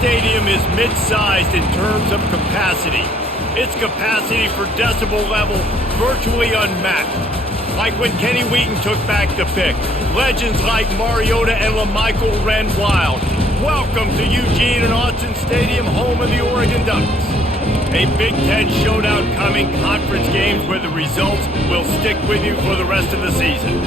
stadium is mid-sized in terms of capacity. Its capacity for decibel level virtually unmatched. Like when Kenny Wheaton took back the pick. Legends like Mariota and LaMichael ran wild. Welcome to Eugene and Autzen Stadium, home of the Oregon Ducks. A Big Ten showdown coming, conference games where the results will stick with you for the rest of the season.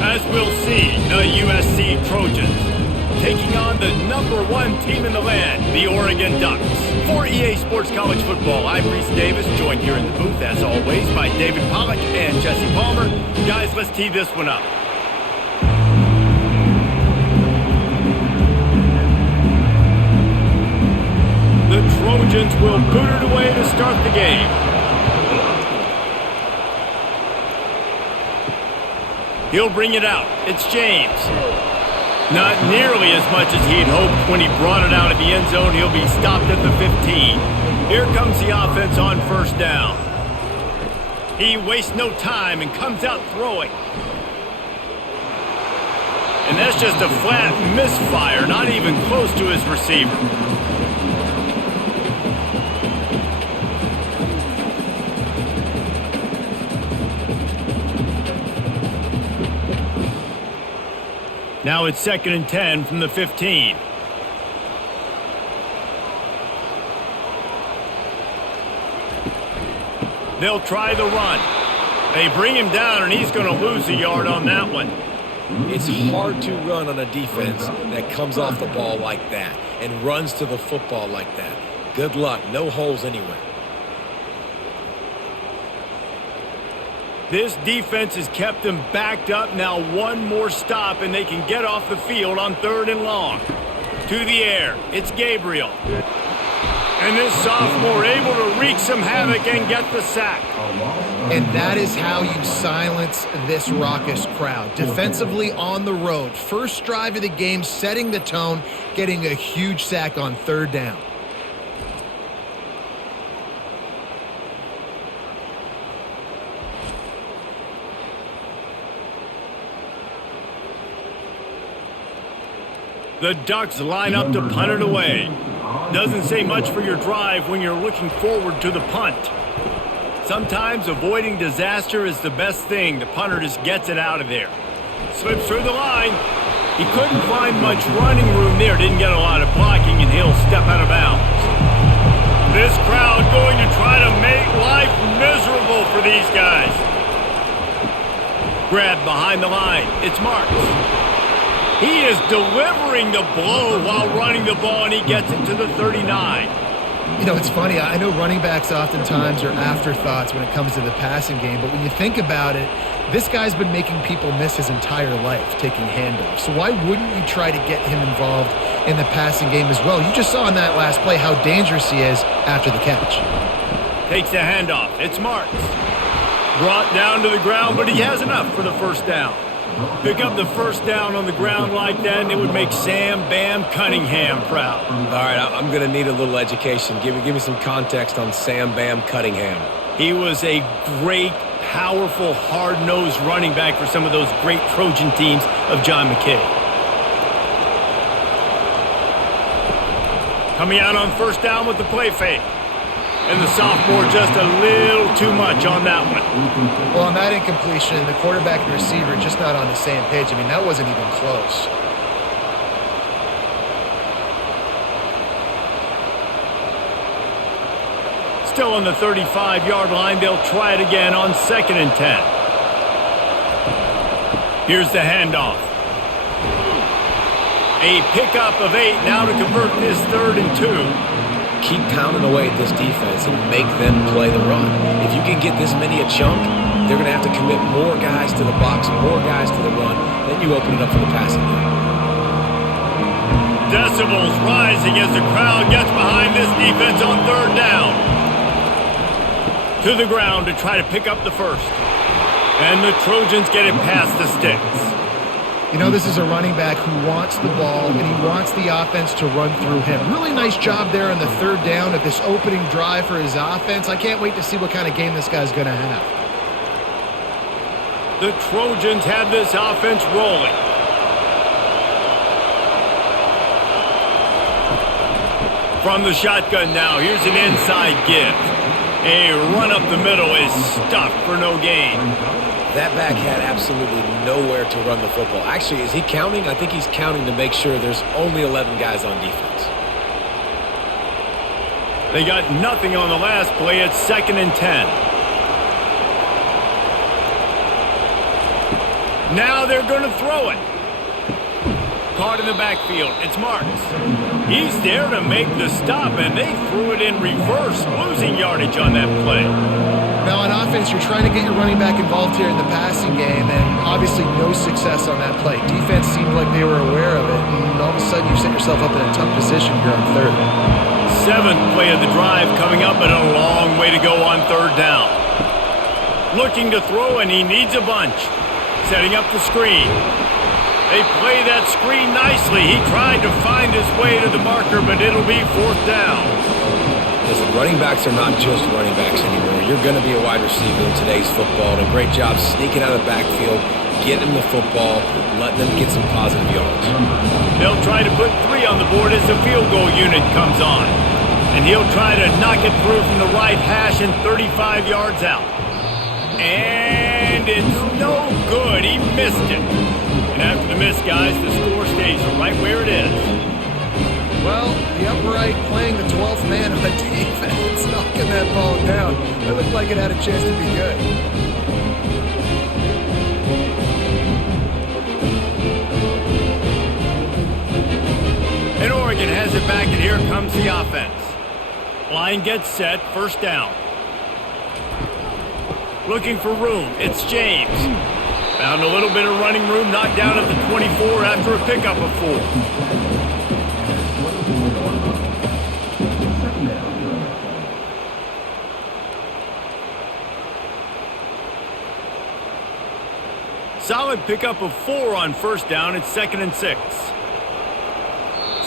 As we'll see, the USC Trojans taking on the #1 team in the land, the Oregon Ducks. For EA Sports College Football, I'm Reese Davis, joined here in the booth, as always, by David Pollack and Jesse Palmer. Guys, let's tee this one up. The Trojans will boot it away to start the game. He'll bring it out. It's James. Not nearly as much as he'd hoped when he brought it out of the end zone. He'll be stopped at the 15. Here comes the offense on first down. He wastes no time and comes out throwing. And that's just a flat misfire, not even close to his receiver. Now it's 2nd and 10 from the 15. They'll try the run. They bring him down, and he's going to lose a yard on that one. It's hard to run on a defense that comes off the ball like that and runs to the football like that. Good luck. No holes anywhere. This defense has kept them backed up. Now one more stop, and they can get off the field on 3rd and long. To the air, it's Gabriel. And this sophomore able to wreak some havoc and get the sack. And that is how you silence this raucous crowd. Defensively on the road. First drive of the game, setting the tone, getting a huge sack on 3rd down. The Ducks line up to punt it away. Doesn't say much for your drive when you're looking forward to the punt. Sometimes avoiding disaster is the best thing. The punter just gets it out of there. Slips through the line. He couldn't find much running room there. Didn't get a lot of blocking, and he'll step out of bounds. This crowd going to try to make life miserable for these guys. Grabbed behind the line. It's Marks. He is delivering the blow while running the ball, and he gets it to the 39. You know, it's funny. I know running backs oftentimes are afterthoughts when it comes to the passing game, but when you think about it, this guy's been making people miss his entire life taking handoffs. So why wouldn't you try to get him involved in the passing game as well? You just saw in that last play how dangerous he is after the catch. Takes the handoff. It's Marks. Brought down to the ground, but he has enough for the first down. Pick up the first down on the ground like that, and it would make Sam Bam Cunningham proud. All right, I'm going to need a little education. Give me some context on Sam Bam Cunningham. He was a great, powerful, hard-nosed running back for some of those great Trojan teams of John McKay. Coming out on first down with the play fake. And the sophomore just a little too much on that one. Well, on that incompletion, the quarterback and receiver just not on the same page. I mean, that wasn't even close. Still on the 35-yard line. They'll try it again on 2nd and 10. Here's the handoff. A pickup of 8 now to convert this 3rd and 2. Keep pounding away at this defense and make them play the run. If you can get this many a chunk, they're going to have to commit more guys to the box, more guys to the run. Then you open it up for the passing game. Decibels rising as the crowd gets behind this defense on 3rd down. To the ground to try to pick up the first. And the Trojans get it past the sticks. You know, this is a running back who wants the ball, and he wants the offense to run through him. Really nice job there on the 3rd down of this opening drive for his offense. I can't wait to see what kind of game this guy's going to have. The Trojans have this offense rolling. From the shotgun now, here's an inside give. A run up the middle is stuffed for no gain. That back had absolutely nowhere to run the football. Actually, is he counting? I think he's counting to make sure there's only 11 guys on defense. They got nothing on the last play. It's 2nd and 10. Now they're going to throw it. Caught in the backfield. It's Marks. He's there to make the stop, and they threw it in reverse, losing yardage on that play. Now on offense, you're trying to get your running back involved here in the passing game, and obviously no success on that play. Defense seemed like they were aware of it, and all of a sudden you set yourself up in a tough position here on 3rd. 7th play of the drive coming up, and a long way to go on 3rd down. Looking to throw, and he needs a bunch. Setting up the screen. They play that screen nicely. He tried to find his way to the marker, but it'll be 4th down. Listen, running backs are not just running backs anymore. You're going to be a wide receiver in today's football. And a great job sneaking out of the backfield, getting the football, letting them get some positive yards. They'll try to put 3 on the board as the field goal unit comes on. And he'll try to knock it through from the right hash and 35 yards out. And it's no good. He missed it. And after the miss, guys, the score stays right where it is. Well, the upright playing the 12th man on the defense, knocking that ball down. It looked like it had a chance to be good. And Oregon has it back, and here comes the offense. Line gets set, 1st down. Looking for room, it's James. Found a little bit of running room, knocked down at the 24 after a pickup of 4. Solid pickup of 4 on 1st down. It's 2nd and 6.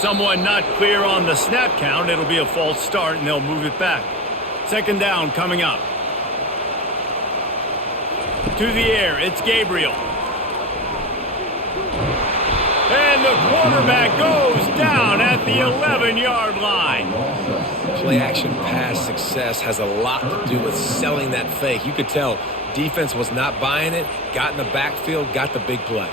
Someone not clear on the snap count. It'll be a false start, and they'll move it back. 2nd down coming up. To the air, it's Gabriel. And the quarterback goes down at the 11-yard line. Play-action pass success has a lot to do with selling that fake. You could tell defense was not buying it, got in the backfield, got the big play.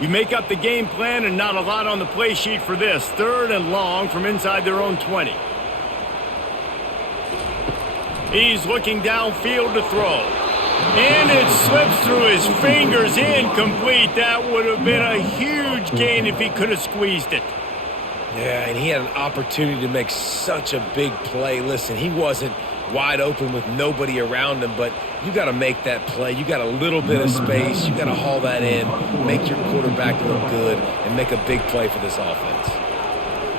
You make up the game plan and not a lot on the play sheet for this. 3rd and long from inside their own 20. He's looking downfield to throw. And it slips through his fingers, incomplete. That would have been a huge gain if he could have squeezed it. Yeah, and he had an opportunity to make such a big play. Listen, he wasn't wide open with nobody around him, but you got to make that play. You got a little bit of space. You got to haul that in, make your quarterback look good, and make a big play for this offense.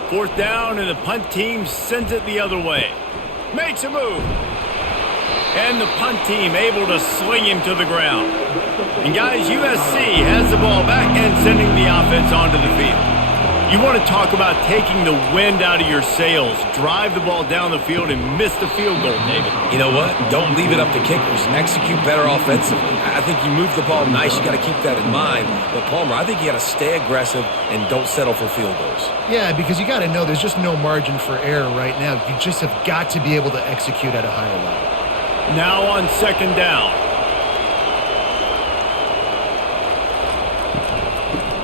4th down, and the punt team sends it the other way. Makes a move. And the punt team able to sling him to the ground. And guys, USC has the ball back and sending the offense onto the field. You want to talk about taking the wind out of your sails. Drive the ball down the field and miss the field goal, David. You know what? Don't leave it up to kickers. Execute better offensively. I think you move the ball nice. You got to keep that in mind. But, Palmer, I think you got to stay aggressive and don't settle for field goals. Yeah, because you got to know there's just no margin for error right now. You just have got to be able to execute at a higher level. Now on 2nd down.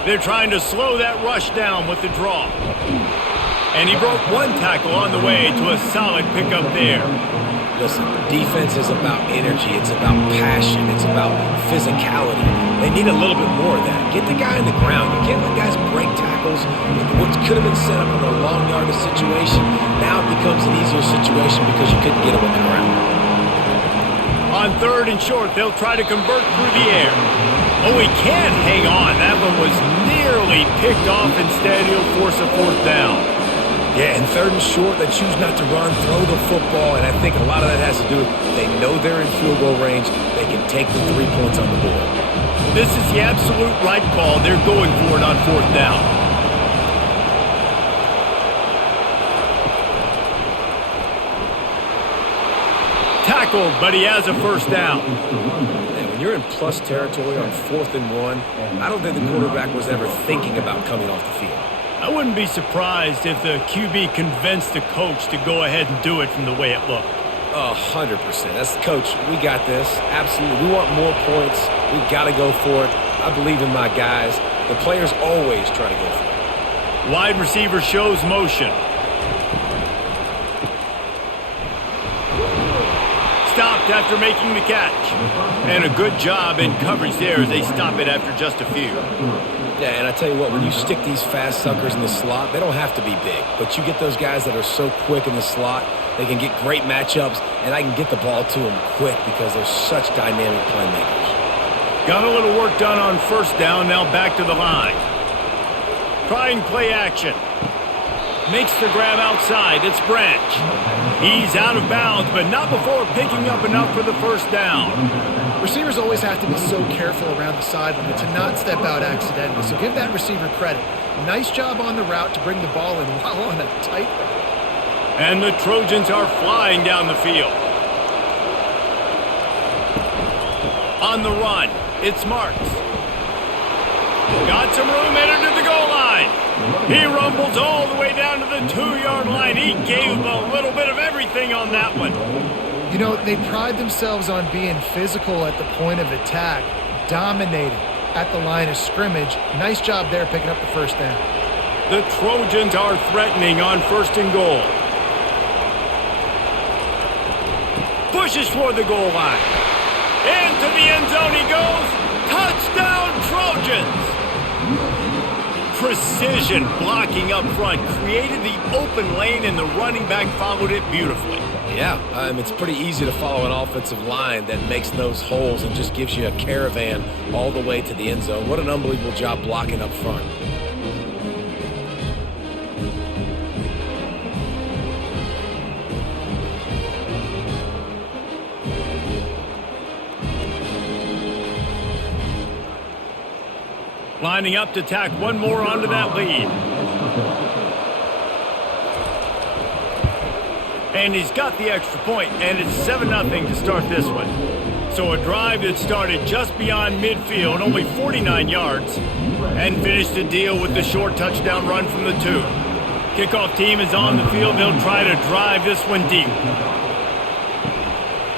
They're trying to slow that rush down with the draw. And he broke 1 tackle on the way to a solid pickup there. Listen, defense is about energy. It's about passion. It's about physicality. They need a little bit more of that. Get the guy in the ground. You can't let guys break tackles. What could have been set up in a long yardage situation now becomes an easier situation because you couldn't get him on the ground. On 3rd and short, they'll try to convert through the air. Oh, he can't hang on. That one was nearly picked off. Instead, he'll force a 4th down. Yeah, and 3rd and short, they choose not to run, throw the football, and I think a lot of that has to do with they know they're in field goal range. They can take the 3 points on the board. This is the absolute right call. They're going for it on 4th down. tackled, but he has a first down. And when you're in plus territory on 4th and 1, I don't think the quarterback was ever thinking about coming off the field. I wouldn't be surprised if the QB convinced the coach to go ahead and do it from the way it looked. 100%. That's the coach. We got this. Absolutely. We want more points. We got to go for it. I believe in my guys. The players always try to go for it. Wide receiver shows motion. Stopped after making the catch. And a good job in coverage there as they stop it after just a few. Yeah, and I tell you what, when you stick these fast suckers in the slot, they don't have to be big. But you get those guys that are so quick in the slot, they can get great matchups, and I can get the ball to them quick because they're such dynamic playmakers. Got a little work done on first down, now back to the line. Trying play action. Makes the grab outside. It's Branch. He's out of bounds, but not before picking up enough for the first down. Receivers always have to be so careful around the sideline to not step out accidentally, so give that receiver credit. Nice job on the route to bring the ball in while on a tight route. And the Trojans are flying down the field. On the run, it's Marks. Got some room headed to the goal line. He rumbles all the way down to the 2-yard line. He gave a little bit of everything on that one. You know, they pride themselves on being physical at the point of attack, dominating at the line of scrimmage. Nice job there picking up the first down. The Trojans are threatening on 1st and goal. Pushes for the goal line. Into the end zone he goes. Touchdown, Trojans! Precision blocking up front created the open lane, and the running back followed it beautifully. Yeah, it's pretty easy to follow an offensive line that makes those holes and just gives you a caravan all the way to the end zone. What an unbelievable job blocking up front. Lining up to tack one more onto that lead. And he's got the extra point, and it's 7-0 to start this one. So a drive that started just beyond midfield, only 49 yards, and finished the deal with the short touchdown run from the 2. Kickoff team is on the field. They'll try to drive this one deep.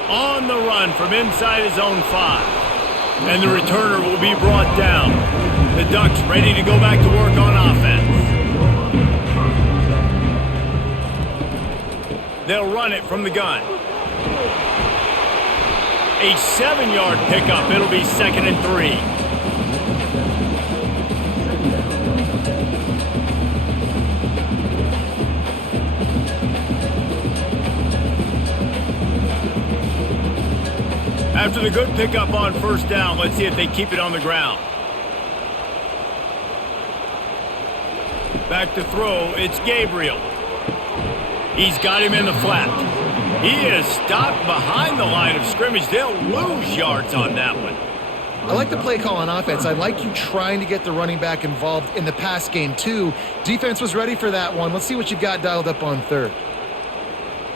On the run from inside his own 5. And the returner will be brought down. The Ducks ready to go back to work on offense. They'll run it from the gun. A 7-yard pickup. It'll be 2nd and 3. After the good pickup on first down, let's see if they keep it on the ground. Back to throw, it's Gabriel. He's got him in the flat. He is stopped behind the line of scrimmage. They'll lose yards on that one. I like the play call on offense. I like you trying to get the running back involved in the pass game, too. Defense was ready for that one. Let's see what you've got dialed up on 3rd.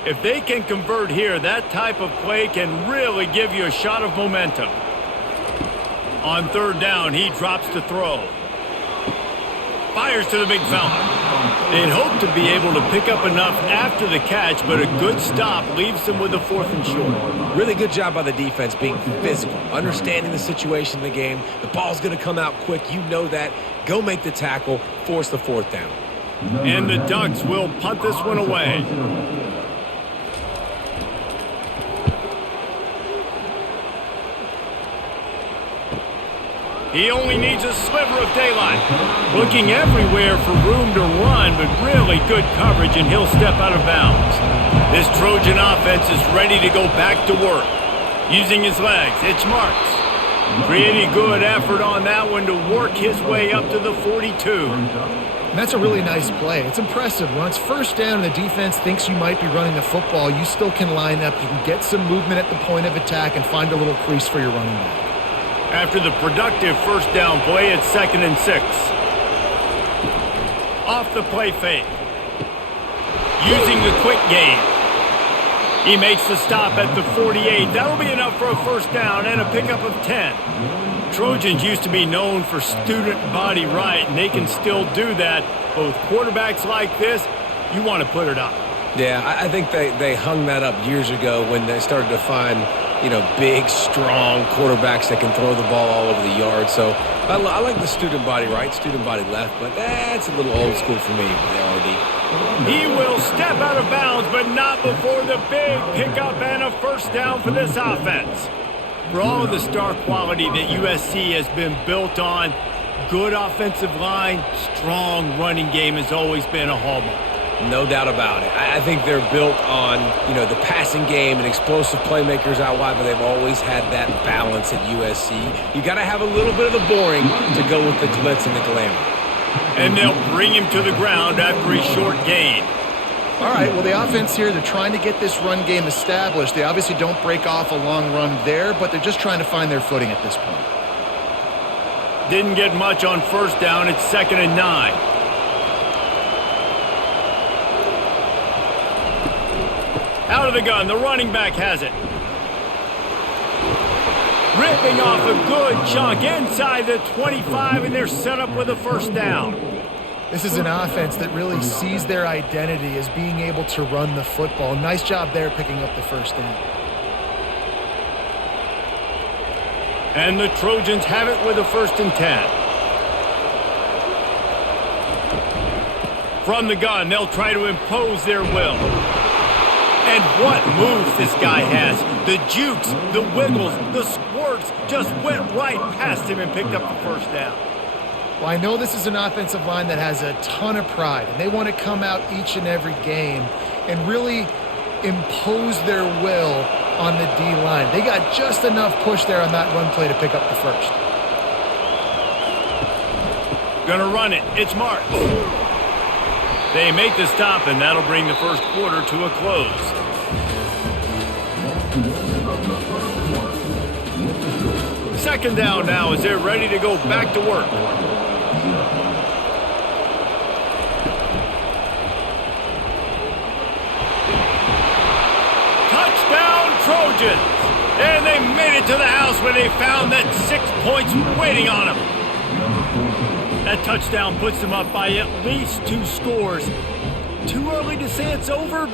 If they can convert here, that type of play can really give you a shot of momentum. On 3rd down, he drops to throw. Fires to the big fella. They'd hope to be able to pick up enough after the catch, but a good stop leaves them with a 4th and short. Really good job by the defense being physical, understanding the situation in the game. The ball's going to come out quick. You know that. Go make the tackle, force the 4th down. And the Ducks will punt this one away. He only needs a sliver of daylight. Looking everywhere for room to run, but really good coverage, and he'll step out of bounds. This Trojan offense is ready to go back to work. Using his legs, it's Marks. Pretty good effort on that one to work his way up to the 42. And that's a really nice play. It's impressive. When it's first down and the defense thinks you might be running the football, you still can line up. You can get some movement at the point of attack and find a little crease for your running back. After the productive first down play, it's 2nd and 6. Off the play fake. Using the quick game. He makes the stop at the 48. That'll be enough for a first down and a pickup of 10. Trojans used to be known for student body right, and they can still do that. Both quarterbacks like this, you want to put it up. Yeah, I think they hung that up years ago when they started to find, big, strong quarterbacks that can throw the ball all over the yard. So I like the student body right, student body left, but that's a little old school for me, the RD. He will step out of bounds, but not before the big pickup and a first down for this offense. For all of the star quality that USC has been built on, good offensive line, strong running game has always been a hallmark. No doubt about it. I think they're built on, the passing game and explosive playmakers out wide, but they've always had that balance at USC. You got to have a little bit of the boring to go with the glitz and the glamour. And they'll bring him to the ground after a short gain. All right, well, the offense here, they're trying to get this run game established. They obviously don't break off a long run there, but they're just trying to find their footing at this point. Didn't get much on first down. It's 2nd and 9. Out of the gun, the running back has it. Ripping off a good chunk inside the 25, and they're set up with a first down. This is an offense that really sees their identity as being able to run the football. Nice job there picking up the first down. And the Trojans have it with a 1st and 10. From the gun, they'll try to impose their will. And what moves this guy has. The jukes, the wiggles, the squirts just went right past him and picked up the first down. Well, I know this is an offensive line that has a ton of pride, and they want to come out each and every game and really impose their will on the D-line. They got just enough push there on that run play to pick up the first. Gonna run it. It's marked. They make the stop, and that'll bring the first quarter to a close. Second down now as they're ready to go back to work. Touchdown Trojans! And they made it to the house when they found that 6 points waiting on them. That touchdown puts them up by at least 2 scores. Too early to say it's over?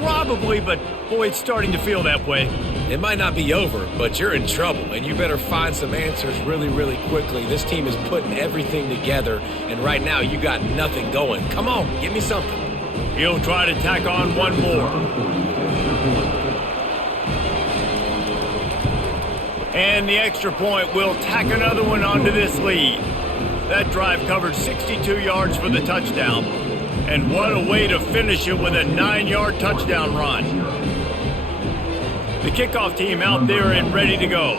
Probably, but boy, it's starting to feel that way. It might not be over, but you're in trouble, and you better find some answers really, really quickly. This team is putting everything together, and right now you got nothing going. Come on, give me something. He'll try to tack on one more. And the extra point will tack another one onto this lead. That drive covered 62 yards for the touchdown. And what a way to finish it with a 9-yard touchdown run. The kickoff team out there and ready to go.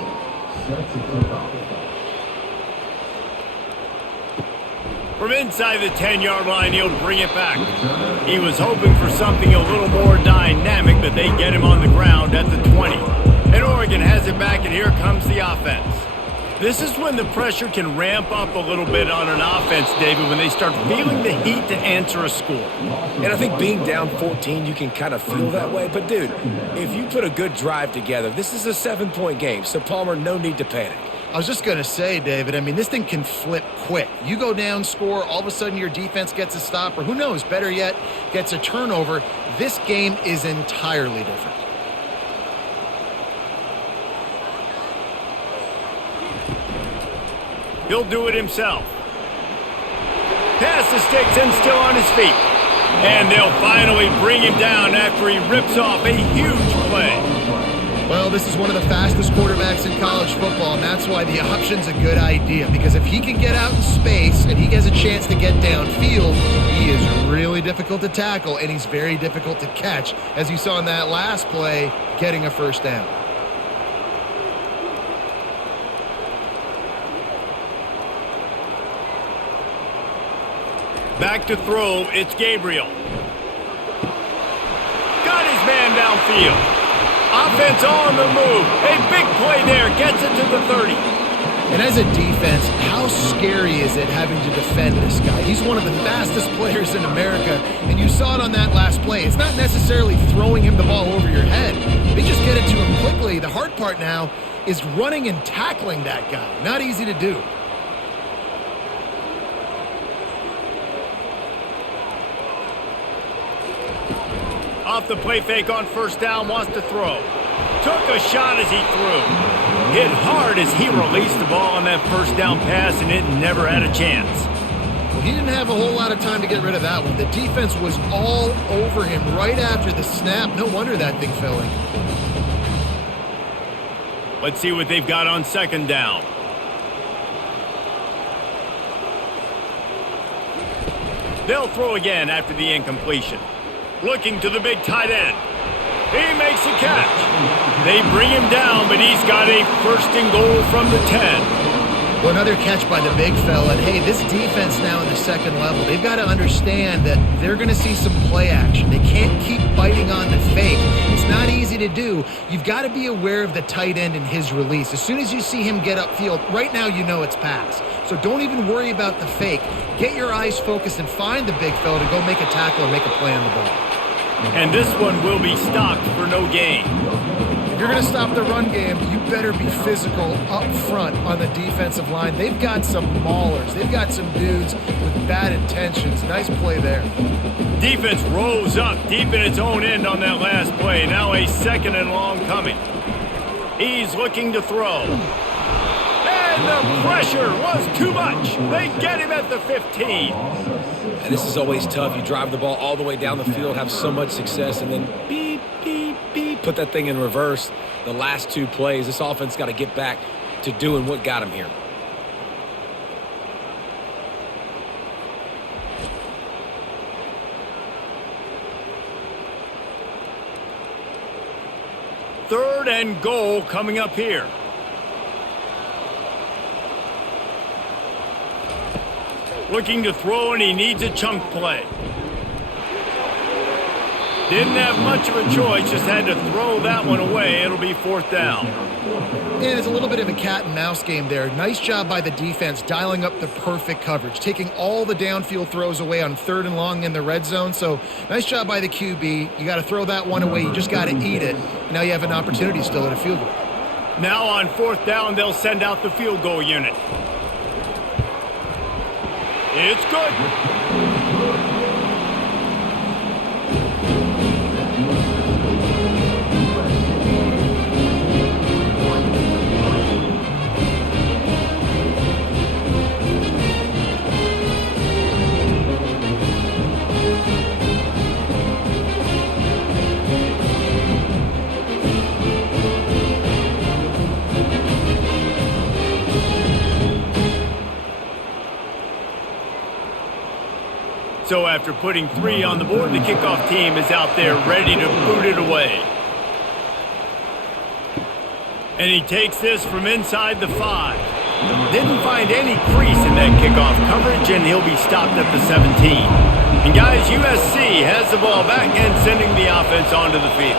From inside the 10-yard line, he'll bring it back. He was hoping for something a little more dynamic, but they get him on the ground at the 20. And Oregon has it back, and here comes the offense. This is when the pressure can ramp up a little bit on an offense, David, when they start feeling the heat to answer a score. And I think being down 14, you can kind of feel that way. But, dude, if you put a good drive together, this is a 7-point game. So, Palmer, no need to panic. I was just going to say, David, I mean, this thing can flip quick. You go down, score, all of a sudden your defense gets a stop, or who knows, better yet, gets a turnover. This game is entirely different. He'll do it himself. Pass the sticks and still on his feet. And they'll finally bring him down after he rips off a huge play. Well, this is one of the fastest quarterbacks in college football, and that's why the option's a good idea. Because if he can get out in space and he gets a chance to get downfield, he is really difficult to tackle, and he's very difficult to catch, as you saw in that last play, getting a first down. Back to throw, it's Gabriel. Got his man downfield. Offense on the move. A big play there, gets it to the 30. And as a defense, how scary is it having to defend this guy? He's one of the fastest players in America, and you saw it on that last play. It's not necessarily throwing him the ball over your head. They just get it to him quickly. The hard part now is running and tackling that guy. Not easy to do. Off the play fake on first down, wants to throw. Took a shot as he threw. Hit hard as he released the ball on that first down pass, and it never had a chance. Well, he didn't have a whole lot of time to get rid of that one. The defense was all over him right after the snap. No wonder that thing fell in. Let's see what they've got on second down. They'll throw again after the incompletion. Looking to the big tight end. He makes a catch. They bring him down, but he's got a first and goal from the 10. Well, another catch by the big fella. And hey, this defense now in the second level, they've got to understand that they're going to see some play action. They can't keep biting on the fake. It's not easy to do. You've got to be aware of the tight end and his release. As soon as you see him get upfield, right now you know it's pass. So don't even worry about the fake. Get your eyes focused and find the big fella to go make a tackle or make a play on the ball. And this one will be stopped for no gain. If you're going to stop the run game, you better be physical up front on the defensive line. They've got some maulers. They've got some dudes with bad intentions. Nice play there. Defense rolls up deep in its own end on that last play. Now a second and long coming. He's looking to throw. And the pressure was too much. They get him at the 15. And this is always tough. You drive the ball all the way down the field, have so much success, and then beep, beep, beep, put that thing in reverse. The last two plays, this offense got to get back to doing what got him here. Third and goal coming up here. Looking to throw, and he needs a chunk play. Didn't have much of a choice, just had to throw that one away. It'll be fourth down. Yeah, it's a little bit of a cat and mouse game there. Nice job by the defense dialing up the perfect coverage, taking all the downfield throws away on third and long in the red zone. So nice job by the QB. You got to throw that one away. You just got to eat it. Now you have an opportunity still at a field goal. Now on fourth down, they'll send out the field goal unit. It's good. So after putting 3 on the board, the kickoff team is out there ready to boot it away. And he takes this from inside the 5. Didn't find any crease in that kickoff coverage, and he'll be stopped at the 17. And guys, USC has the ball back and sending the offense onto the field.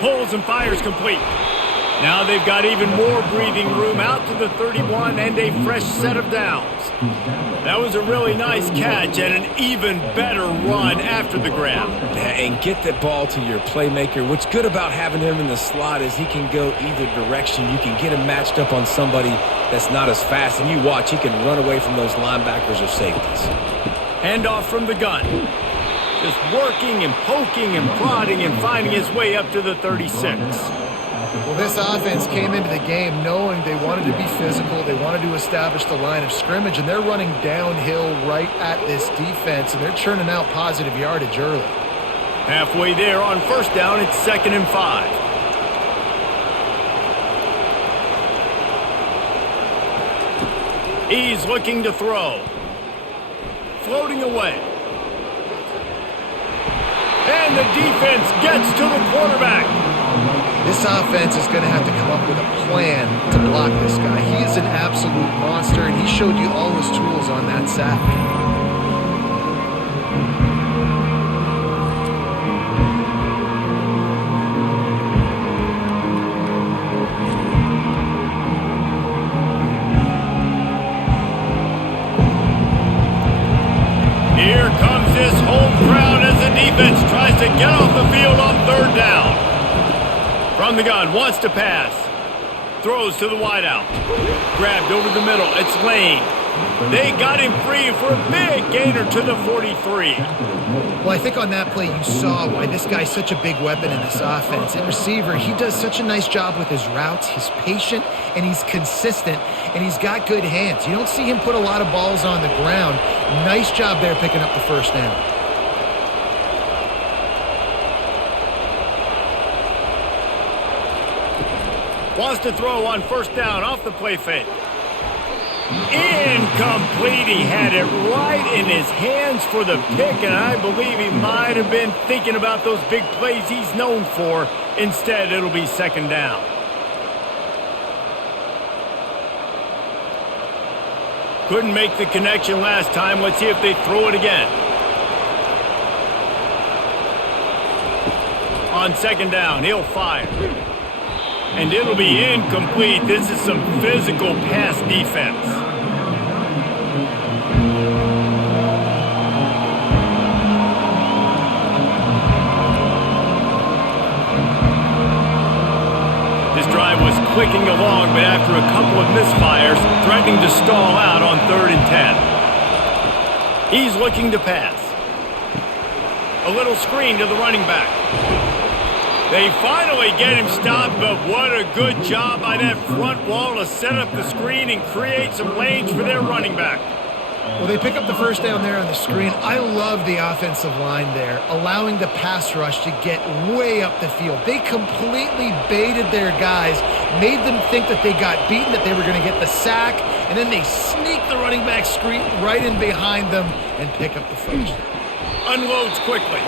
Pulls and fires complete. Now they've got even more breathing room out to the 31 and a fresh set of downs. That was a really nice catch and an even better run after the grab. And get that ball to your playmaker. What's good about having him in the slot is he can go either direction. You can get him matched up on somebody that's not as fast, and you watch, he can run away from those linebackers or safeties. Handoff from the gun. Just working and poking and prodding and finding his way up to the 36. Well, this offense came into the game knowing they wanted to be physical. They wanted to establish the line of scrimmage, and they're running downhill right at this defense, and they're churning out positive yardage early. Halfway there on first down, it's 2nd and 5. He's looking to throw. Floating away. And the defense gets to the quarterback. This offense is going to have to come up with a plan to block this guy. He is an absolute monster, and he showed you all his tools on that sack. From the gun, wants to pass. Throws to the wideout. Grabbed over the middle. It's Lane. They got him free for a big gainer to the 43. Well, I think on that play you saw why this guy's such a big weapon in this offense. At receiver, he does such a nice job with his routes. He's patient, and he's consistent, and he's got good hands. You don't see him put a lot of balls on the ground. Nice job there picking up the first down. Wants to throw on first down off the play fake. Incomplete. He had it right in his hands for the pick, and I believe he might have been thinking about those big plays he's known for. Instead, it'll be second down. Couldn't make the connection last time. Let's see if they throw it again. On second down, he'll fire. And it'll be incomplete. This is some physical pass defense. This drive was clicking along, but after a couple of misfires, threatening to stall out on 3rd and 10. He's looking to pass. A little screen to the running back. They finally get him stopped, but what a good job by that front wall to set up the screen and create some lanes for their running back. Well, they pick up the first down there on the screen. I love the offensive line there, allowing the pass rush to get way up the field. They completely baited their guys, made them think that they got beaten, that they were going to get the sack, and then they sneak the running back screen right in behind them and pick up the first. Unloads quickly.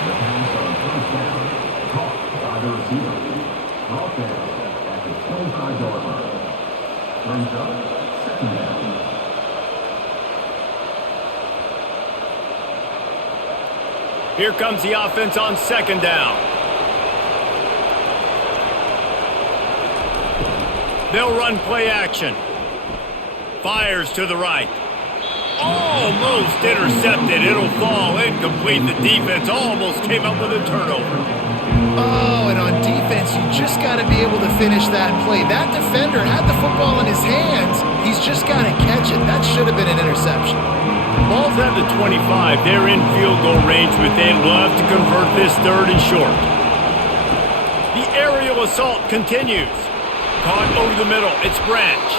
Here comes the offense on second down. They'll run play action. Fires to the right. Almost intercepted. It'll fall incomplete. The defense almost came up with a turnover. Oh, and on defense, you just got to be able to finish that play. That defender had the football in his hands. He's just got to catch it. That should have been an interception. Ball's at the 25. They're in field goal range, but they'd love to convert this 3rd and short. The aerial assault continues. Caught over the middle. It's Branch.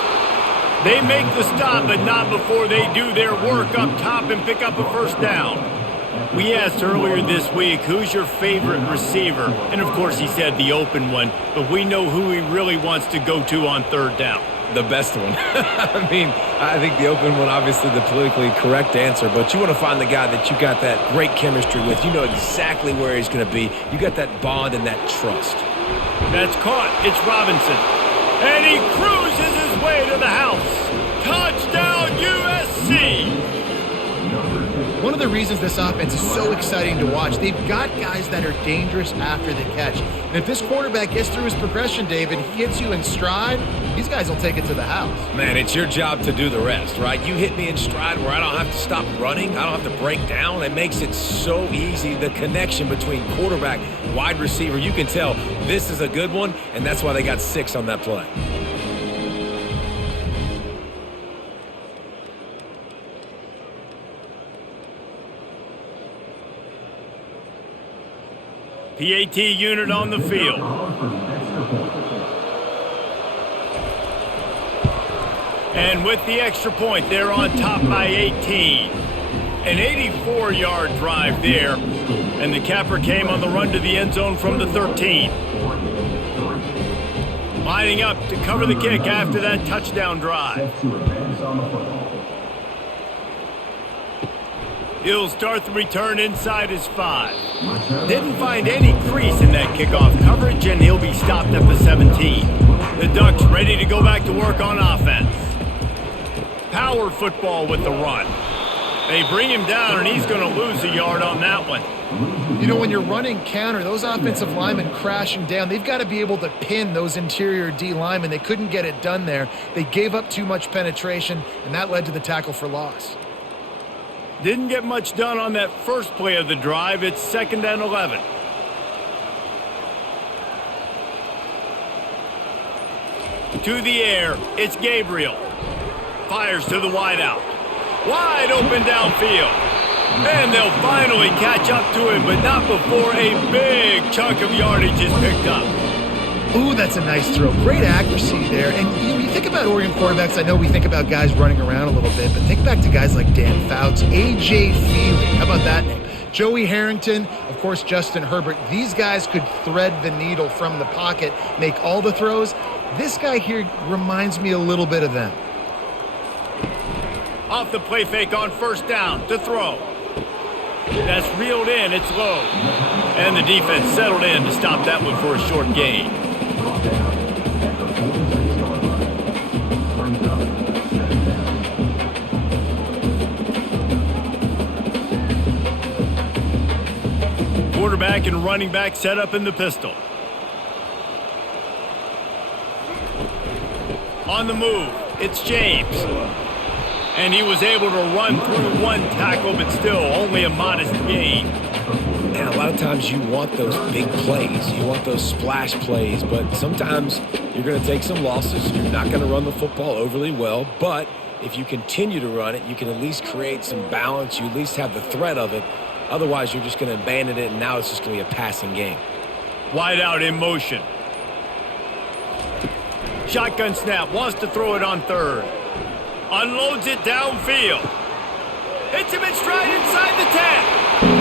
They make the stop, but not before they do their work up top and pick up a first down. We asked earlier this week, who's your favorite receiver? And, of course, he said the open one, but we know who he really wants to go to on 3rd down. The best one. I mean, I think the open one, obviously the politically correct answer, but you want to find the guy that you got that great chemistry with. You know exactly where he's going to be. You got that bond and that trust. That's caught. It's Robinson. And he cruises his way to the house. Touchdown, USC! One of the reasons this offense is so exciting to watch, they've got guys that are dangerous after the catch. And if this quarterback gets through his progression, David, he hits you in stride, these guys will take it to the house. Man, it's your job to do the rest, right? You hit me in stride where I don't have to stop running. I don't have to break down. It makes it so easy. The connection between quarterback, wide receiver, you can tell this is a good one, and that's why they got 6 on that play. PAT unit on the field. And with the extra point, they're on top by 18. An 84-yard drive there. And the capper came on the run to the end zone from the 13. Lining up to cover the kick after that touchdown drive. He'll start the return inside his 5. Didn't find any crease in that kickoff coverage, and he'll be stopped at the 17. The Ducks ready to go back to work on offense. Power football with the run. They bring him down, and he's going to lose a yard on that one. You know, when you're running counter, those offensive linemen crashing down, they've got to be able to pin those interior D linemen. They couldn't get it done there. They gave up too much penetration, and that led to the tackle for loss. Didn't get much done on that first play of the drive. It's 2nd and 11. To the air, it's Gabriel. Fires to the wideout. Wide open downfield. And they'll finally catch up to him, but not before a big chunk of yardage is picked up. Ooh, that's a nice throw. Great accuracy there. And you think about Oregon quarterbacks, I know we think about guys running around a little bit, but think back to guys like Dan Fouts, A.J. Feely. How about that name? Joey Harrington, of course, Justin Herbert. These guys could thread the needle from the pocket, make all the throws. This guy here reminds me a little bit of them. Off the play fake on first down to throw. That's reeled in, it's low. And the defense settled in to stop that one for a short gain. Quarterback and running back set up in the pistol. On the move, it's James. And he was able to run through one tackle, but still only a modest gain. And a lot of times you want those big plays. You want those splash plays, but sometimes you're going to take some losses. You're not going to run the football overly well, but if you continue to run it, you can at least create some balance. You at least have the threat of it. Otherwise, you're just going to abandon it, and now it's just going to be a passing game. Wide out in motion. Shotgun snap, wants to throw it on third. Unloads it downfield. Hits him in stride inside the 10.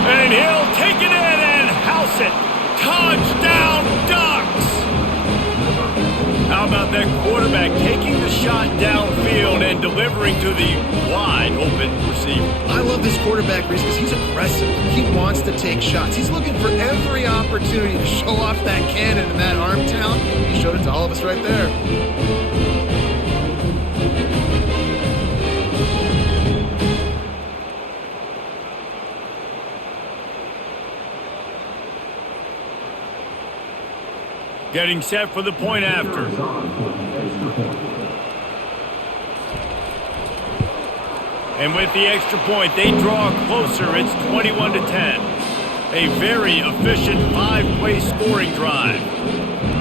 And he'll take it in and house it. Touchdown Ducks! How about that quarterback taking the shot downfield and delivering to the wide open receiver? I love this quarterback because he's aggressive. He wants to take shots. He's looking for every opportunity to show off that cannon and that arm talent. He showed it to all of us right there. Getting set for the point after. And with the extra point, they draw closer. It's 21-10. A very efficient 5-play scoring drive.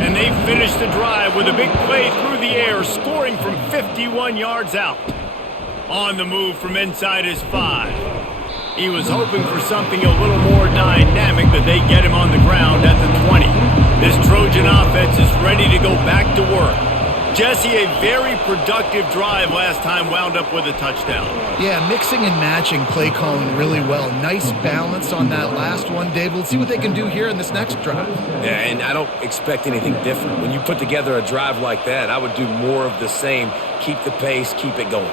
And they finish the drive with a big play through the air, scoring from 51 yards out. On the move from inside his 5. He was hoping for something a little more dynamic, but they get him on the ground at the 20. This Trojan offense is ready to go back to work. Jesse, a very productive drive last time, wound up with a touchdown. Yeah, mixing and matching play calling really well. Nice balance on that last one, Dave. Let's see what they can do here in this next drive. Yeah, and I don't expect anything different. When you put together a drive like that, I would do more of the same. Keep the pace, keep it going.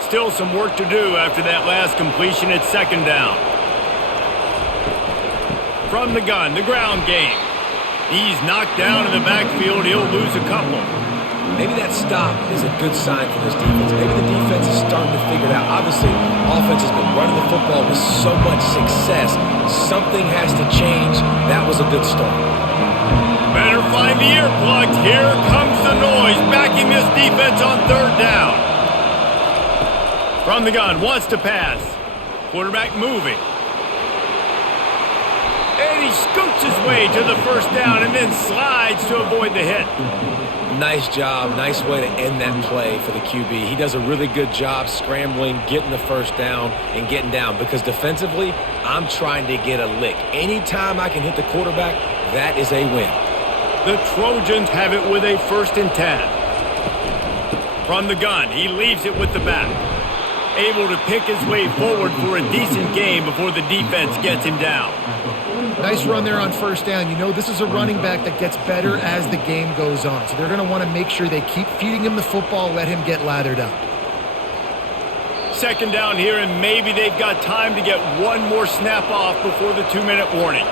Still some work to do after that last completion at second down. From the gun, the ground game. He's knocked down in the backfield. He'll lose a couple. Maybe that stop is a good sign for this defense. Maybe the defense is starting to figure it out. Obviously, offense has been running the football with so much success. Something has to change. That was a good start. Better find the earplugs. Here comes the noise, backing this defense on third down. From the gun, wants to pass. Quarterback moving. And he scoots his way to the first down and then slides to avoid the hit. Nice job. Nice way to end that play for the QB. He does a really good job scrambling, getting the first down, and getting down. Because defensively, I'm trying to get a lick. Anytime I can hit the quarterback, that is a win. The Trojans have it with a 1st and 10. From the gun, he leaves it with the back. Able to pick his way forward for a decent game before the defense gets him down. Nice run there on first down. You know, this is a running back that gets better as the game goes on. So they're going to want to make sure they keep feeding him the football, let him get lathered up. Second down here, and maybe they've got time to get one more snap off before the 2-minute warning.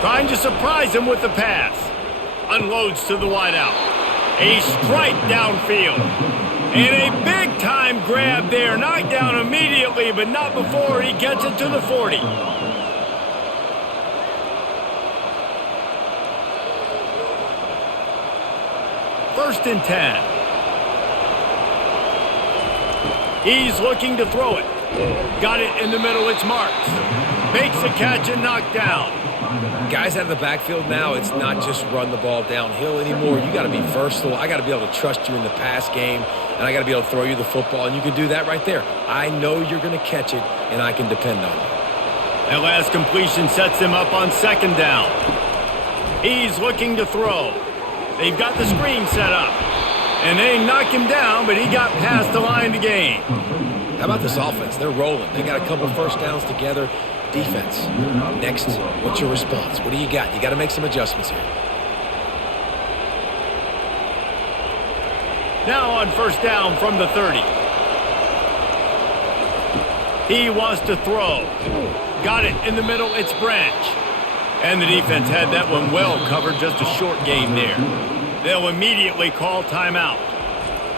Trying to surprise him with the pass. Unloads to the wideout. A strike downfield. And a big-time grab there. Knocked down immediately, but not before he gets it to the 40. First and 10. He's looking to throw it. Got it in the middle, it's Marks. Makes a catch and knocked down. Guys out of the backfield now, it's not just run the ball downhill anymore. You got to be versatile. I got to be able to trust you in the pass game, and I got to be able to throw you the football, and you can do that right there. I know you're going to catch it, and I can depend on you. That last completion sets him up on second down. He's looking to throw. They've got the screen set up. And they knock him down, but he got past the line to gain. How about this offense? They're rolling. They got a couple first downs together. Defense. Next, what's your response? What do you got? You got to make some adjustments here. Now on first down from the 30. He wants to throw. Got it in the middle. It's Branch. And the defense had that one well covered. Just a short game there. They'll immediately call timeout.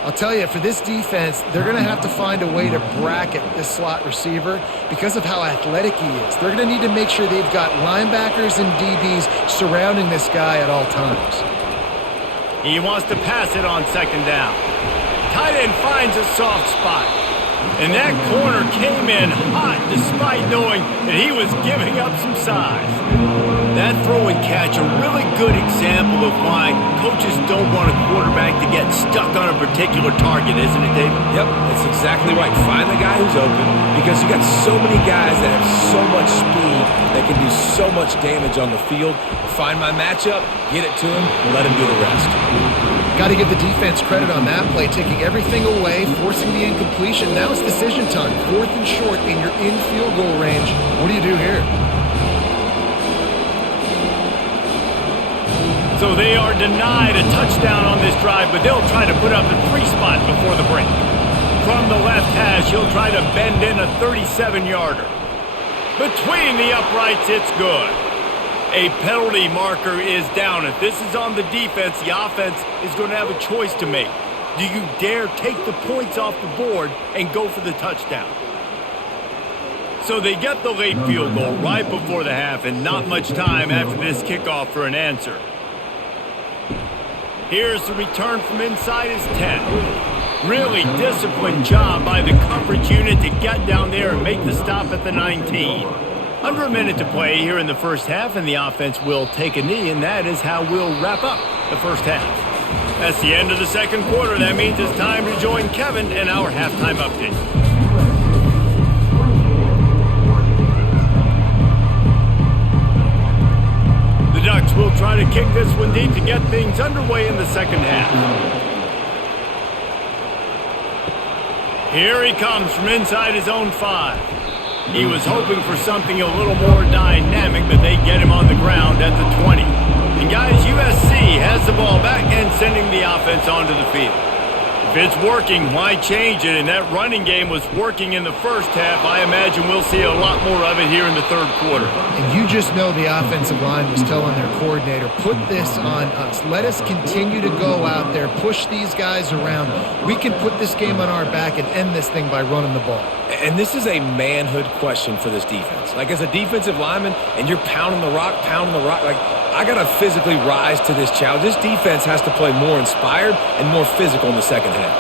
I'll tell you, for this defense, they're going to have to find a way to bracket this slot receiver because of how athletic he is. They're going to need to make sure they've got linebackers and DBs surrounding this guy at all times. He wants to pass it on second down. Tight end finds a soft spot. And that corner came in hot despite knowing that he was giving up some size. That throw and catch, a really good example of why coaches don't want a quarterback to get stuck on a particular target, isn't it, David? Yep, that's exactly right. Find the guy who's open because you got so many guys that have so much speed that can do so much damage on the field. Find my matchup, get it to him, and let him do the rest. Got to give the defense credit on that play, taking everything away, forcing the incompletion. Now it's decision time. 4th and short, and you're in field goal range. What do you do here? So they are denied a touchdown on this drive, but they'll try to put up the 3 spot before the break. From the left hash, he'll try to bend in a 37-yarder. Between the uprights, it's good. A penalty marker is down. If this is on the defense, the offense is going to have a choice to make. Do you dare take the points off the board and go for the touchdown? So they get the late field goal right before the half and not much time after this kickoff for an answer. Here's the return from inside his 10. Really disciplined job by the coverage unit to get down there and make the stop at the 19. Under a minute to play here in the first half, and the offense will take a knee, and that is how we'll wrap up the first half. That's the end of the second quarter. That means it's time to join Kevin and our halftime update. The Ducks will try to kick this one deep to get things underway in the second half. Here he comes from inside his own 5. He was hoping for something a little more dynamic, but they get him on the ground at the 20. And guys, USC has the ball back and sending the offense onto the field. If it's working, why change it? And that running game was working in the first half. I imagine we'll see a lot more of it here in the third quarter. And you just know the offensive line was telling their coordinator, put this on us. Let us continue to go out there, push these guys around. We can put this game on our back and end this thing by running the ball. And this is a manhood question for this defense. Like, as a defensive lineman, and you're pounding the rock, like, I got to physically rise to this challenge. This defense has to play more inspired and more physical in the second half.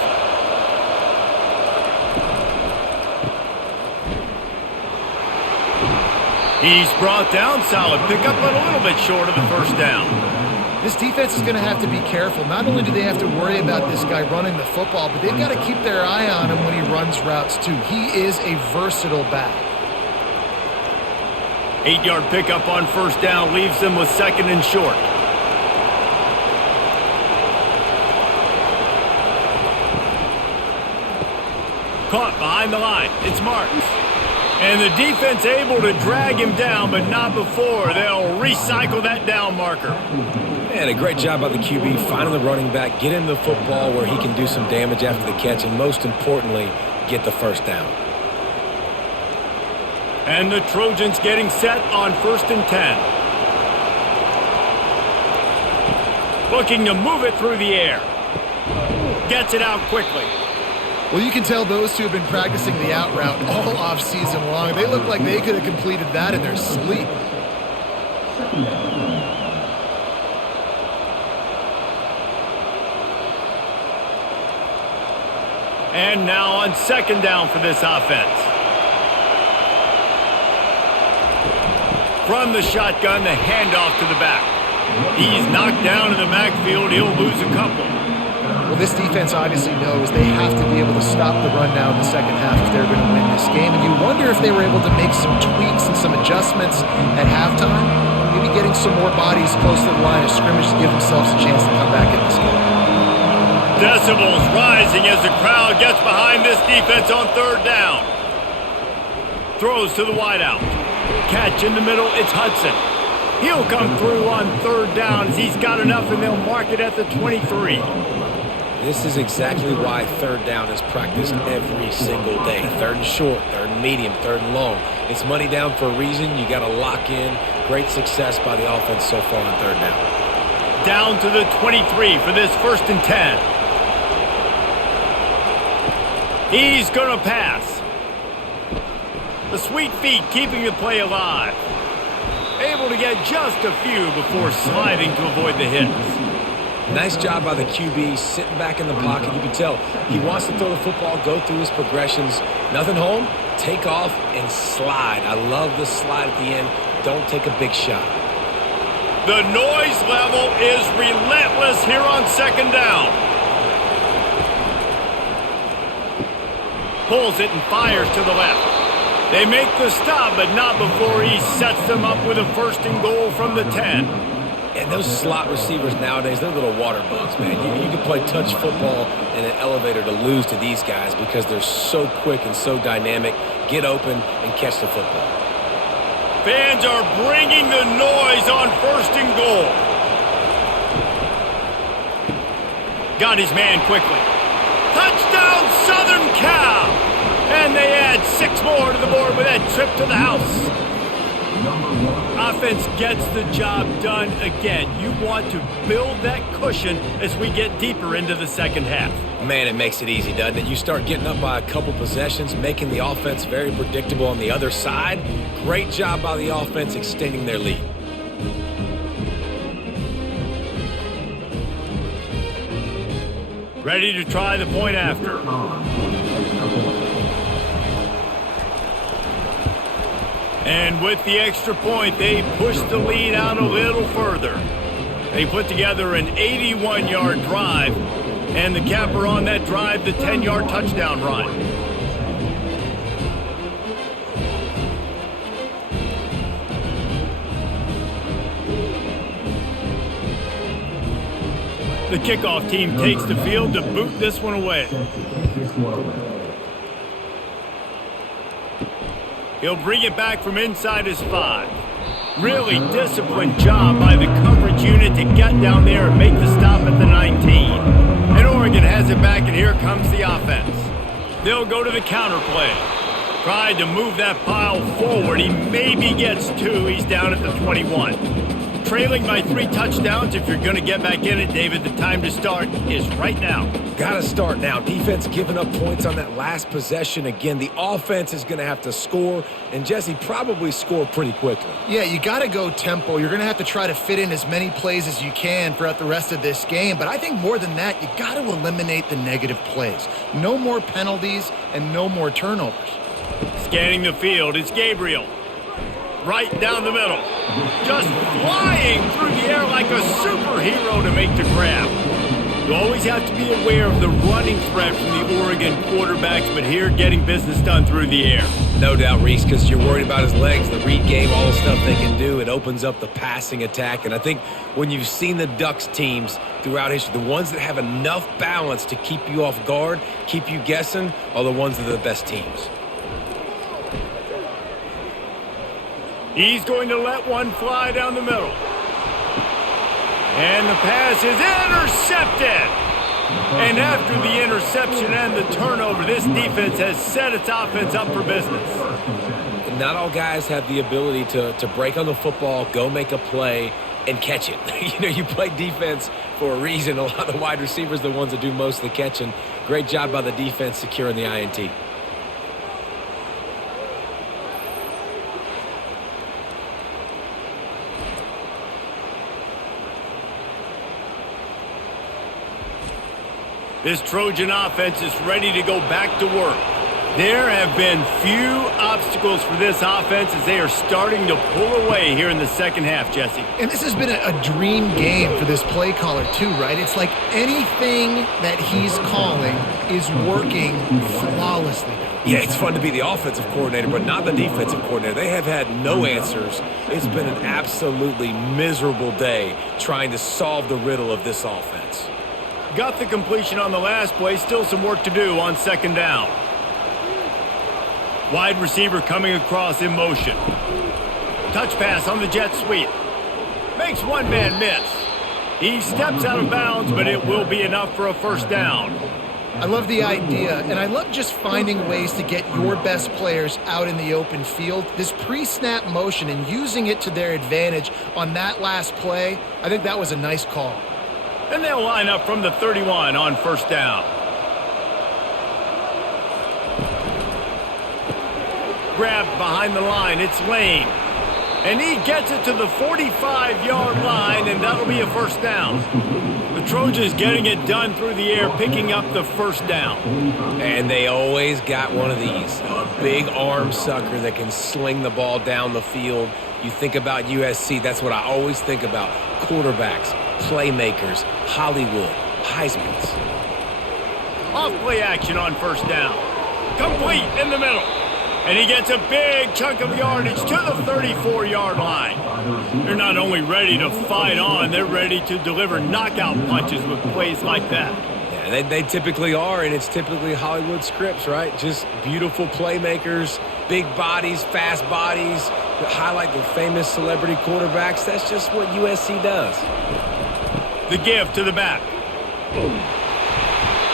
He's brought down, solid pickup, but a little bit short of the first down. This defense is going to have to be careful. Not only do they have to worry about this guy running the football, but they've got to keep their eye on him when he runs routes too. He is a versatile back. 8-yard pickup on first down leaves them with 2nd and short. Caught behind the line. It's Marks. And the defense able to drag him down, but not before. They'll recycle that down marker. Man, a great job by the QB finding the running back, get him the football where he can do some damage after the catch, and most importantly, get the first down. And the Trojans getting set on 1st and 10. Looking to move it through the air. Gets it out quickly. Well, you can tell those two have been practicing the out route all off season long. They look like they could have completed that in their sleep. And now on second down for this offense. From the shotgun, the handoff to the back. He's knocked down in the backfield. He'll lose a couple. Well, this defense obviously knows they have to be able to stop the run now in the second half if they're going to win this game. And you wonder if they were able to make some tweaks and some adjustments at halftime, maybe getting some more bodies close to the line of scrimmage to give themselves a chance to come back in this game. Decibels rising as the crowd gets behind this defense on third down. Throws to the wideout. Catch in the middle, it's Hudson. He'll come through on third down as he's got enough, and they'll mark it at the 23. This is exactly why third down is practiced every single day. Third and short, third and medium, third and long. It's money down for a reason. You got to lock in. Great success by the offense so far on third down. Down to the 23 for this 1st and 10. He's going to pass. The sweet feet keeping the play alive. Able to get just a few before sliding to avoid the hits. Nice job by the QB, sitting back in the pocket. You can tell he wants to throw the football, go through his progressions. Nothing home, take off, and slide. I love the slide at the end. Don't take a big shot. The noise level is relentless here on second down. Pulls it and fires to the left. They make the stop, but not before he sets them up with a 1st and goal from the 10. And those slot receivers nowadays, they're little water bugs, man. You can play touch football in an elevator to lose to these guys because they're so quick and so dynamic. Get open and catch the football. Fans are bringing the noise on 1st and goal. Got his man quickly. Touchdown, Southern Cal! And they add 6 more to the board with that trip to the house. Offense gets the job done again. You want to build that cushion as we get deeper into the second half. Man, it makes it easy, doesn't it? You start getting up by a couple possessions, making the offense very predictable on the other side. Great job by the offense extending their lead. Ready to try the point after. And with the extra point, they push the lead out a little further. They put together an 81-yard drive, and the capper on that drive, the 10-yard touchdown run. The kickoff team takes the field to boot this one away. He'll bring it back from inside his 5. Really disciplined job by the coverage unit to get down there and make the stop at the 19. And Oregon has it back, and here comes the offense. They'll go to the counter play. Tried to move that pile forward. He maybe gets 2. He's down at the 21. Trailing by 3 touchdowns. If you're going to get back in it, David, the time to start is right now. Got to start now. Defense giving up points on that last possession. Again, the offense is going to have to score, and Jesse probably score pretty quickly. Yeah, you got to go tempo. You're going to have to try to fit in as many plays as you can throughout the rest of this game. But I think more than that, you got to eliminate the negative plays. No more penalties and no more turnovers. Scanning the field, it's Gabriel. Right down the middle. Just flying through the air like a superhero to make the grab. You always have to be aware of the running threat from the Oregon quarterbacks, but here getting business done through the air. No doubt, Reese, because you're worried about his legs, the read game, all the stuff they can do. It opens up the passing attack. And I think when you've seen the Ducks teams throughout history, the ones that have enough balance to keep you off guard, keep you guessing, are the ones that are the best teams. He's going to let one fly down the middle. And the pass is intercepted. And after the interception and the turnover, this defense has set its offense up for business. And not all guys have the ability to break on the football, go make a play, and catch it. You play defense for a reason. A lot of the wide receivers are the ones that do most of the catching. Great job by the defense securing the INT. This Trojan offense is ready to go back to work. There have been few obstacles for this offense as they are starting to pull away here in the second half, Jesse. And this has been a dream game for this play caller too, right? It's like anything that he's calling is working flawlessly. Yeah, it's fun to be the offensive coordinator, but not the defensive coordinator. They have had no answers. It's been an absolutely miserable day trying to solve the riddle of this offense. Got the completion on the last play, still some work to do on second down. Wide receiver coming across in motion. Touch pass on the jet sweep. Makes one man miss. He steps out of bounds, but it will be enough for a first down. I love the idea, and I love just finding ways to get your best players out in the open field. This pre-snap motion and using it to their advantage on that last play, I think that was a nice call. And they'll line up from the 31 on first down. Grabbed behind the line, it's Lane. And he gets it to the 45-yard line, and that'll be a first down. The Trojans getting it done through the air, picking up the first down. And they always got one of these, a big arm sucker that can sling the ball down the field. You think about USC, that's what I always think about. Quarterbacks, playmakers, Hollywood, Heisman's. Off-play action on first down. Complete in the middle. And he gets a big chunk of yardage to the 34-yard line. They're not only ready to fight on, they're ready to deliver knockout punches with plays like that. Yeah, they typically are, and it's typically Hollywood scripts, right? Just beautiful playmakers, big bodies, fast bodies, that highlight the famous celebrity quarterbacks. That's just what USC does. The give to the back.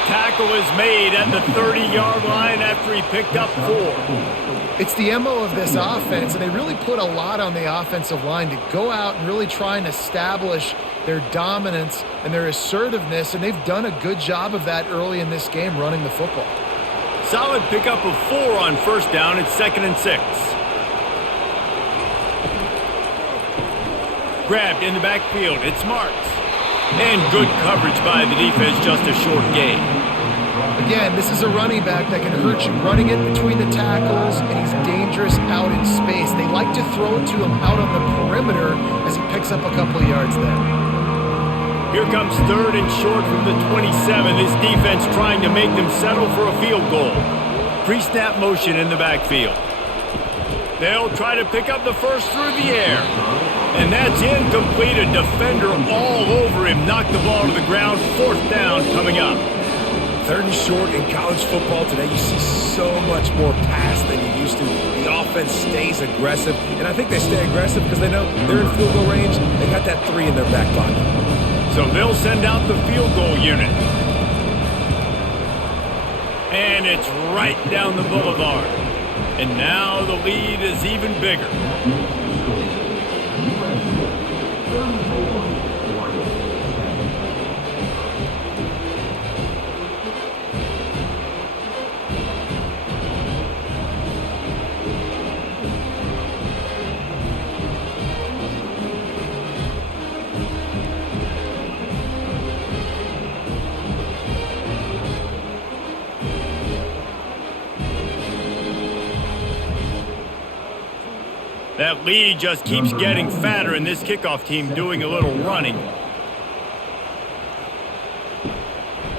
Tackle is made at the 30-yard line after he picked up 4. It's the MO of this offense, and they really put a lot on the offensive line to go out and really try and establish their dominance and their assertiveness, and they've done a good job of that early in this game running the football. Solid pickup of 4 on first down. It's 2nd and 6. Grabbed in the backfield. It's Marks. And good coverage by the defense, just a short gain. Again, this is a running back that can hurt you running it between the tackles, and he's dangerous out in space. They like to throw it to him out on the perimeter as he picks up a couple of yards there. Here comes 3rd and short from the 27. This defense trying to make them settle for a field goal. Pre-snap motion in the backfield. They'll try to pick up the first through the air. And that's incomplete. A defender all over him. Knocked the ball to the ground. 4th down coming up. 3rd and short in college football today. You see so much more pass than you used to. The offense stays aggressive. And I think they stay aggressive because they know they're in field goal range. They got that 3 in their back pocket. So they'll send out the field goal unit. And it's right down the boulevard. And now the lead is even bigger. That lead just keeps getting fatter, and this kickoff team doing a little running.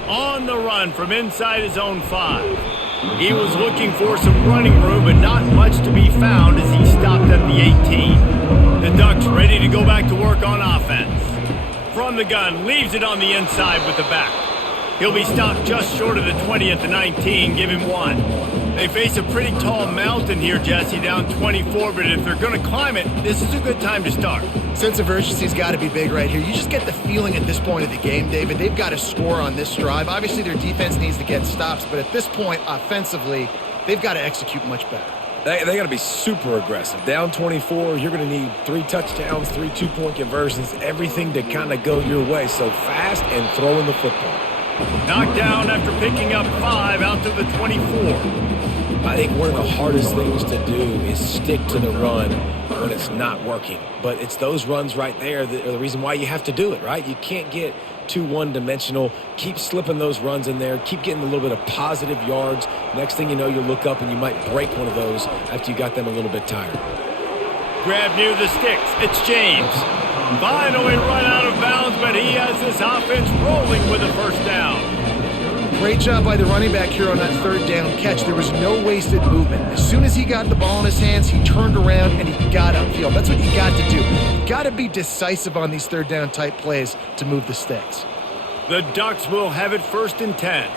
On the run from inside his own 5. He was looking for some running room, but not much to be found as he stopped at the 18. The Ducks ready to go back to work on offense. From the gun, leaves it on the inside with the back. He'll be stopped just short of the 20 at the 19, give him 1. They face a pretty tall mountain here, Jesse, down 24, but if they're going to climb it, this is a good time to start. Sense of urgency's got to be big right here. You just get the feeling at this point of the game, David, they've got to score on this drive. Obviously, their defense needs to get stops, but at this point, offensively, they've got to execute much better. They got to be super aggressive. Down 24, you're going to need 3 touchdowns, 3 two-point conversions, everything to kind of go your way. So fast and throwing the football. Knocked down after picking up 5 out to the 24. I think one of the hardest things to do is stick to the run when it's not working. But it's those runs right there that are the reason why you have to do it, right? You can't get too one-dimensional. Keep slipping those runs in there. Keep getting a little bit of positive yards. Next thing you know, you'll look up and you might break one of those after you got them a little bit tired. Grab near the sticks. It's James. Finally run out of bounds, but he has this offense rolling with a first down. Great job by the running back here on that third down catch. There was no wasted movement. As soon as he got the ball in his hands, he turned around and he got upfield. That's what you got to do. You got to be decisive on these third down type plays to move the sticks. The Ducks will have it 1st and 10.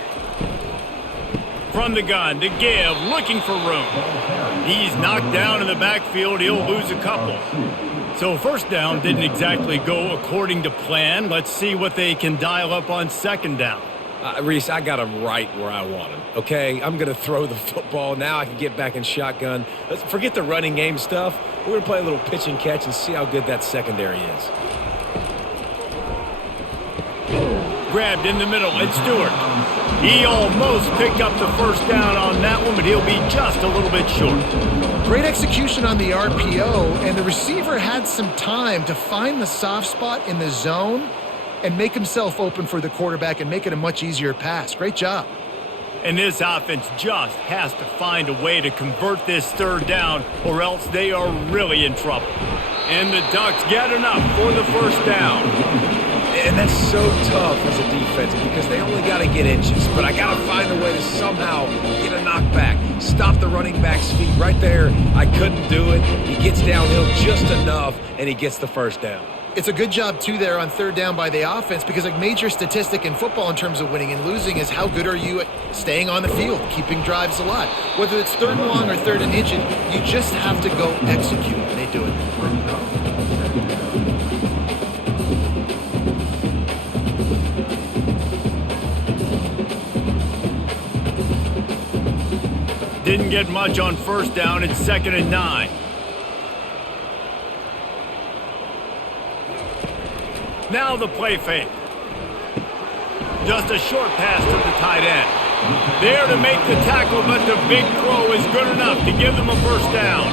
From the gun to give, looking for room. He's knocked down in the backfield. He'll lose a couple. So first down didn't exactly go according to plan. Let's see what they can dial up on second down. Reese, I got him right where I want him, okay? I'm going to throw the football. Now I can get back in shotgun. Let's forget the running game stuff. We're going to play a little pitch and catch and see how good that secondary is. Grabbed in the middle, it's Stewart. He almost picked up the first down on that one, but he'll be just a little bit short. Great execution on the RPO, and the receiver had some time to find the soft spot in the zone and make himself open for the quarterback and make it a much easier pass. Great job. And this offense just has to find a way to convert this third down, or else they are really in trouble. And the Ducks get enough for the first down. And that's so tough as a defense because they only got to get inches. But I got to find a way to somehow get a knockback, stop the running back's feet right there. I couldn't do it. He gets downhill just enough, and he gets the first down. It's a good job, too, there on third down by the offense because a major statistic in football in terms of winning and losing is how good are you at staying on the field, keeping drives alive. Whether it's third and long or third and inches, you just have to go execute, and they do it. Didn't get much on first down. It's 2nd and 9. Now the play fake. Just a short pass to the tight end. There to make the tackle, but the big throw is good enough to give them a first down.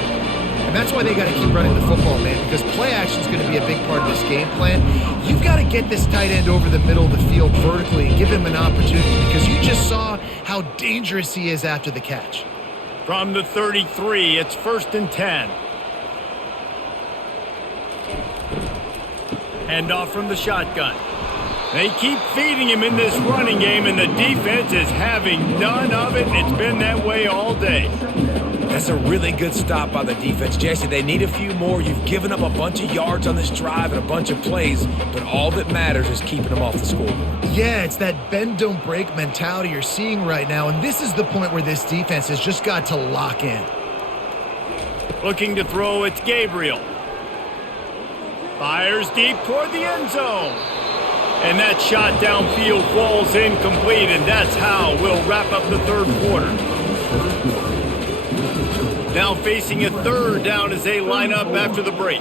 And that's why they got to keep running the football, man, because play action is going to be a big part of this game plan. You've got to get this tight end over the middle of the field vertically and give him an opportunity because you just saw how dangerous he is after the catch. From the 33, it's 1st and 10. Hand off from the shotgun. They keep feeding him in this running game, and the defense is having none of it. It's been that way all day. That's a really good stop by the defense, Jesse. They need a few more. You've given up a bunch of yards on this drive and a bunch of plays, but all that matters is keeping them off the scoreboard. Yeah, it's that bend, don't break mentality you're seeing right now, and this is the point where this defense has just got to lock in. Looking to throw, it's Gabriel. Fires deep toward the end zone. And that shot downfield falls incomplete, and that's how we'll wrap up the third quarter. Now facing a third down as they line up after the break.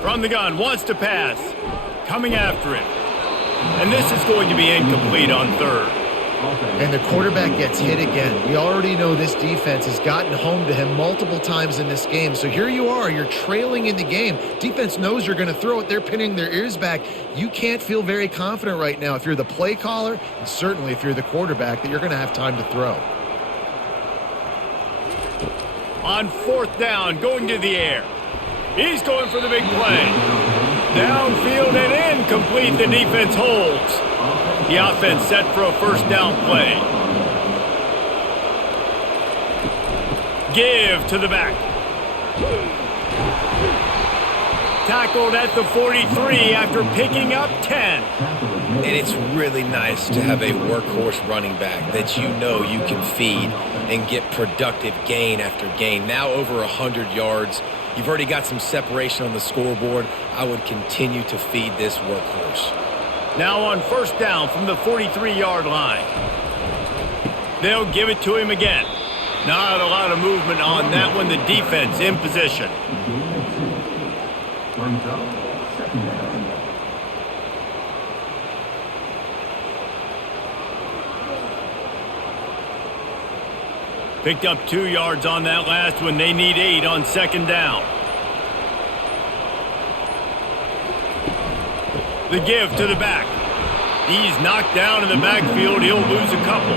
From the gun, wants to pass. Coming after him. And this is going to be incomplete on third. And the quarterback gets hit again. We already know this defense has gotten home to him multiple times in this game. So here you are, you're trailing in the game. Defense knows you're going to throw it. They're pinning their ears back. You can't feel very confident right now if you're the play caller, and certainly if you're the quarterback, that you're going to have time to throw. On fourth down, going to the air. He's going for the big play. Downfield and incomplete, the defense holds. The offense set for a first down play. Give to the back. Tackled at the 43 after picking up 10. And it's really nice to have a workhorse running back that you know you can feed and get productive gain after gain. Now over 100 yards. You've already got some separation on the scoreboard. I would continue to feed this workhorse. Now on first down from the 43-yard line. They'll give it to him again. Not a lot of movement on that one. The defense in position. Picked up 2 yards on that last one. They need 8 on second down. The give to the back. He's knocked down in the backfield. He'll lose a couple.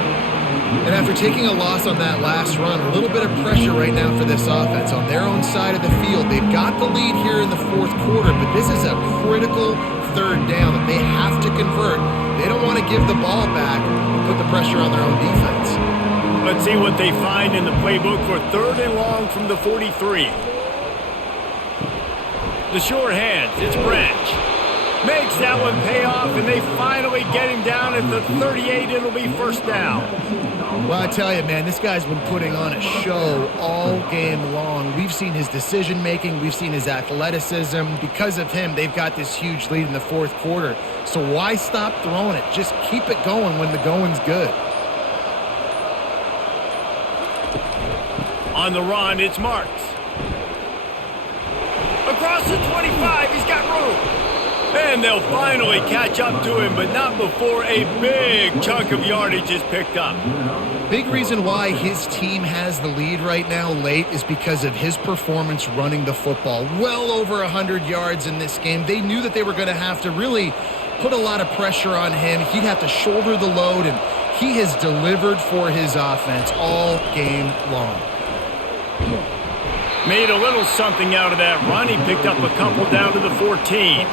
And after taking a loss on that last run, a little bit of pressure right now for this offense on their own side of the field. They've got the lead here in the fourth quarter, but this is a critical third down that they have to convert. They don't want to give the ball back and put the pressure on their own defense. Let's see what they find in the playbook for third and long from the 43. The sure hands. It's Branch. Makes that one pay off, and they finally get him down at the 38. It'll be first down. Well, I tell you, man, this guy's been putting on a show all game long. We've seen his decision-making. We've seen his athleticism. Because of him, they've got this huge lead in the fourth quarter. So why stop throwing it? Just keep it going when the going's good. On the run, it's Marks. Across the 25, he's got room. And they'll finally catch up to him, but not before a big chunk of yardage is picked up. Big reason why his team has the lead right now late is because of his performance running the football. Well over 100 yards in this game. They knew that they were going to have to really put a lot of pressure on him. He'd have to shoulder the load, and he has delivered for his offense all game long. Made a little something out of that run. He picked up a couple down to the 14.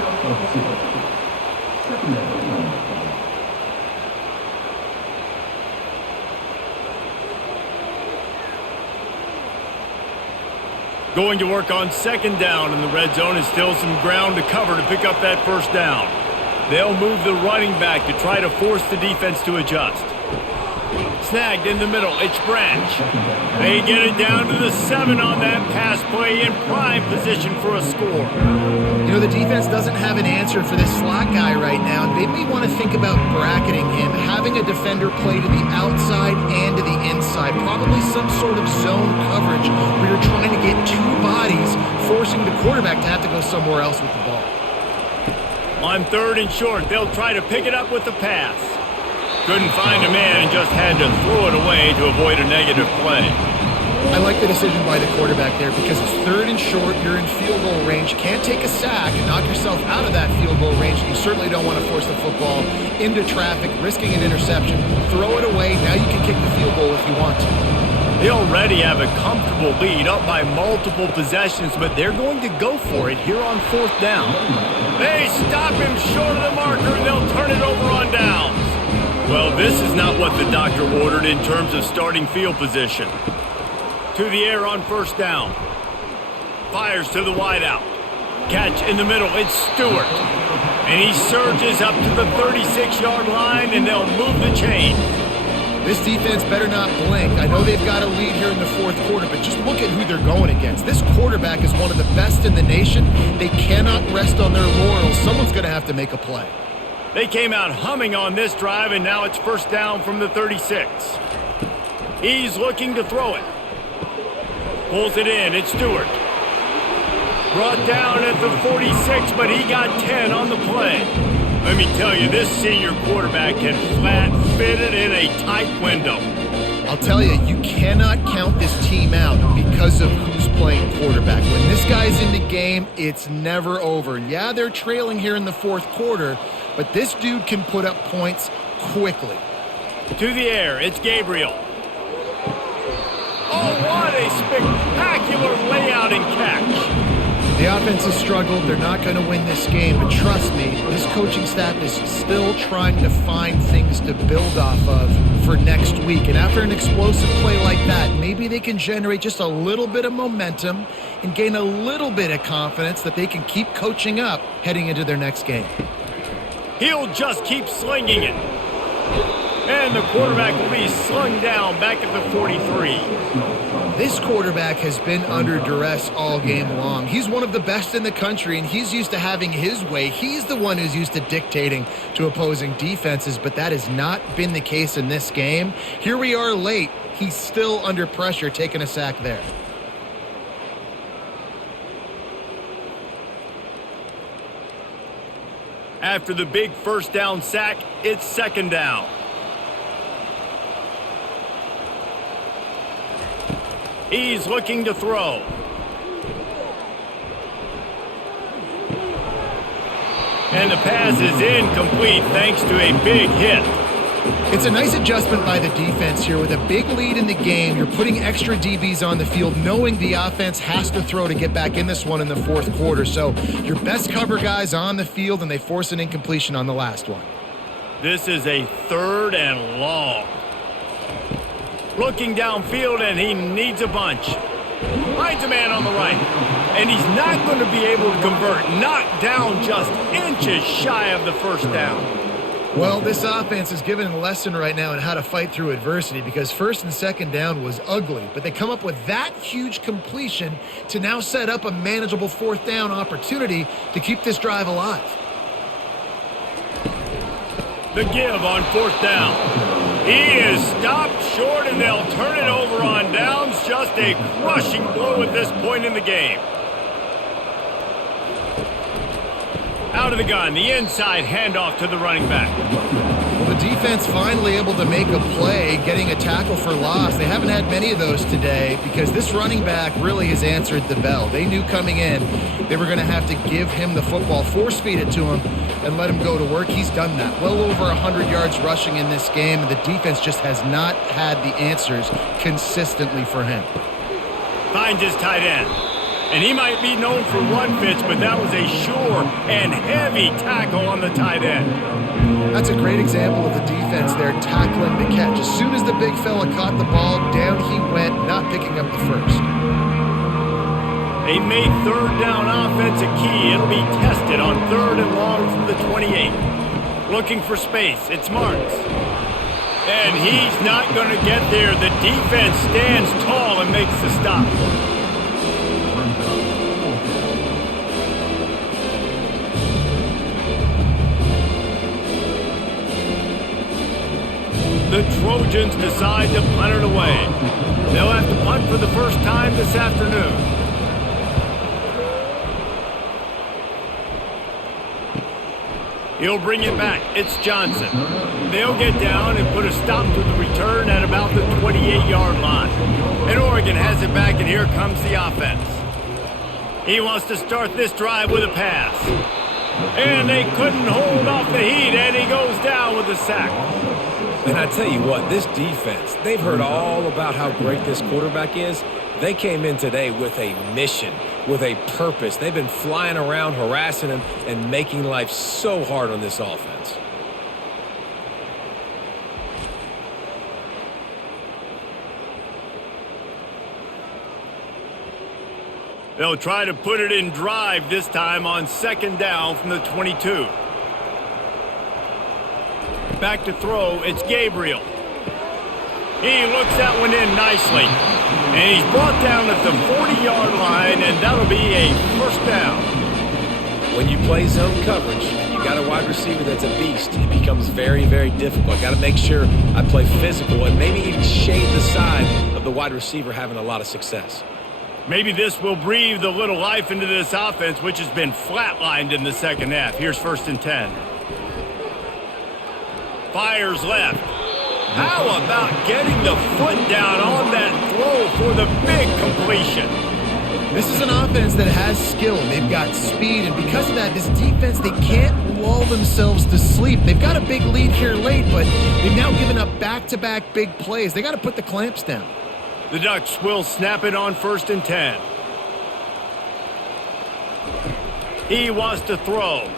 Going to work on second down in the red zone, and still some ground to cover to pick up that first down. They'll move the running back to try to force the defense to adjust. Snagged in the middle, it's Branch. They get it down to the 7 on that pass play, in prime position for a score. You know, the defense doesn't have an answer for this slot guy right now. They may want to think about bracketing him, having a defender play to the outside and to the inside. Probably some sort of zone coverage where you're trying to get 2 bodies, forcing the quarterback to have to go somewhere else with the ball. On third and short, they'll try to pick it up with the pass. Couldn't find a man and just had to throw it away to avoid a negative play. I like the decision by the quarterback there because it's third and short. You're in field goal range. Can't take a sack and knock yourself out of that field goal range. You certainly don't want to force the football into traffic, risking an interception. Throw it away. Now you can kick the field goal if you want to. They already have a comfortable lead, up by multiple possessions, but they're going to go for it here on fourth down. They stop him short of the marker, and they'll turn it over on downs. Well, this is not what the doctor ordered in terms of starting field position. To the air on first down. Fires to the wideout. Catch in the middle, it's Stewart. And he surges up to the 36-yard line, and they'll move the chain. This defense better not blink. I know they've got a lead here in the fourth quarter, but just look at who they're going against. This quarterback is one of the best in the nation. They cannot rest on their laurels. Someone's going to have to make a play. They came out humming on this drive, and now it's first down from the 36. He's looking to throw it. Pulls it in. It's Stewart. Brought down at the 46, but he got 10 on the play. Let me tell you, this senior quarterback can flat fit it in a tight window. I'll tell you, you cannot count this team out because of who's playing quarterback. When this guy's in the game, it's never over. Yeah, they're trailing here in the fourth quarter, but this dude can put up points quickly. To the air, it's Gabriel. Oh, what a spectacular layout and catch. The offense has struggled. They're not going to win this game, but trust me, this coaching staff is still trying to find things to build off of for next week. And after an explosive play like that, maybe they can generate just a little bit of momentum and gain a little bit of confidence that they can keep coaching up heading into their next game. He'll just keep slinging it. And the quarterback will be slung down back at the 43. This quarterback has been under duress all game long. He's one of the best in the country, and he's used to having his way. He's the one who's used to dictating to opposing defenses, but that has not been the case in this game. Here we are late. He's still under pressure, taking a sack there. After the big first down sack, it's second down. He's looking to throw. And the pass is incomplete thanks to a big hit. It's a nice adjustment by the defense here. With a big lead in the game, you're putting extra DBs on the field, knowing the offense has to throw to get back in this one in the fourth quarter. So your best cover guys on the field, and they force an incompletion on the last one. This is a 3rd and long. Looking downfield, and he needs a bunch. Finds a man on the right. And he's not going to be able to convert. Knocked down just inches shy of the first down. Well, this offense is given a lesson right now in how to fight through adversity, because 1st and 2nd down was ugly, but they come up with that huge completion to now set up a manageable 4th down opportunity to keep this drive alive. The give on 4th down. He is stopped short, and they'll turn it over on downs. Just a crushing blow at this point in the game. Out of the gun, the inside handoff to the running back. Well, the defense finally able to make a play, getting a tackle for loss. They haven't had many of those today because this running back really has answered the bell. They knew coming in they were going to have to give him the football, force feed it to him, and let him go to work. He's done that. Well over 100 yards rushing in this game, and the defense just has not had the answers consistently for him. Finds his tight end. And he might be known for run fits, but that was a sure and heavy tackle on the tight end. That's a great example of the defense there tackling the catch. As soon as the big fella caught the ball, down he went, not picking up the first. They made 3rd down offense a key. It'll be tested on 3rd and long from the 28. Looking for space. It's Marks. And he's not going to get there. The defense stands tall and makes the stop. The Trojans decide to punt it away. They'll have to punt for the first time this afternoon. He'll bring it back. It's Johnson. They'll get down and put a stop to the return at about the 28-yard line. And Oregon has it back, and here comes the offense. He wants to start this drive with a pass. And they couldn't hold off the heat, and he goes down with a sack. And I tell you what, this defense, they've heard all about how great this quarterback is. They came in today with a mission, with a purpose. They've been flying around, harassing him, and making life so hard on this offense. They'll try to put it in drive this time on 2nd down from the 22. Back to throw, it's Gabriel. He looks that one in nicely. And he's brought down at the 40-yard line, and that'll be a 1st down. When you play zone coverage and you got a wide receiver that's a beast, it becomes very, very difficult. I got to make sure I play physical and maybe even shade the side of the wide receiver having a lot of success. Maybe this will breathe a little life into this offense, which has been flatlined in the 2nd half. Here's 1st and 10. Fires left. How about getting the foot down on that throw for the big completion? This is an offense that has skill. They've got speed, and because of that, this defense, they can't lull themselves to sleep. They've got a big lead here late, but they've now given up back-to-back big plays. They got to put the clamps down. The Ducks will snap it on 1st and 10. He wants to throw.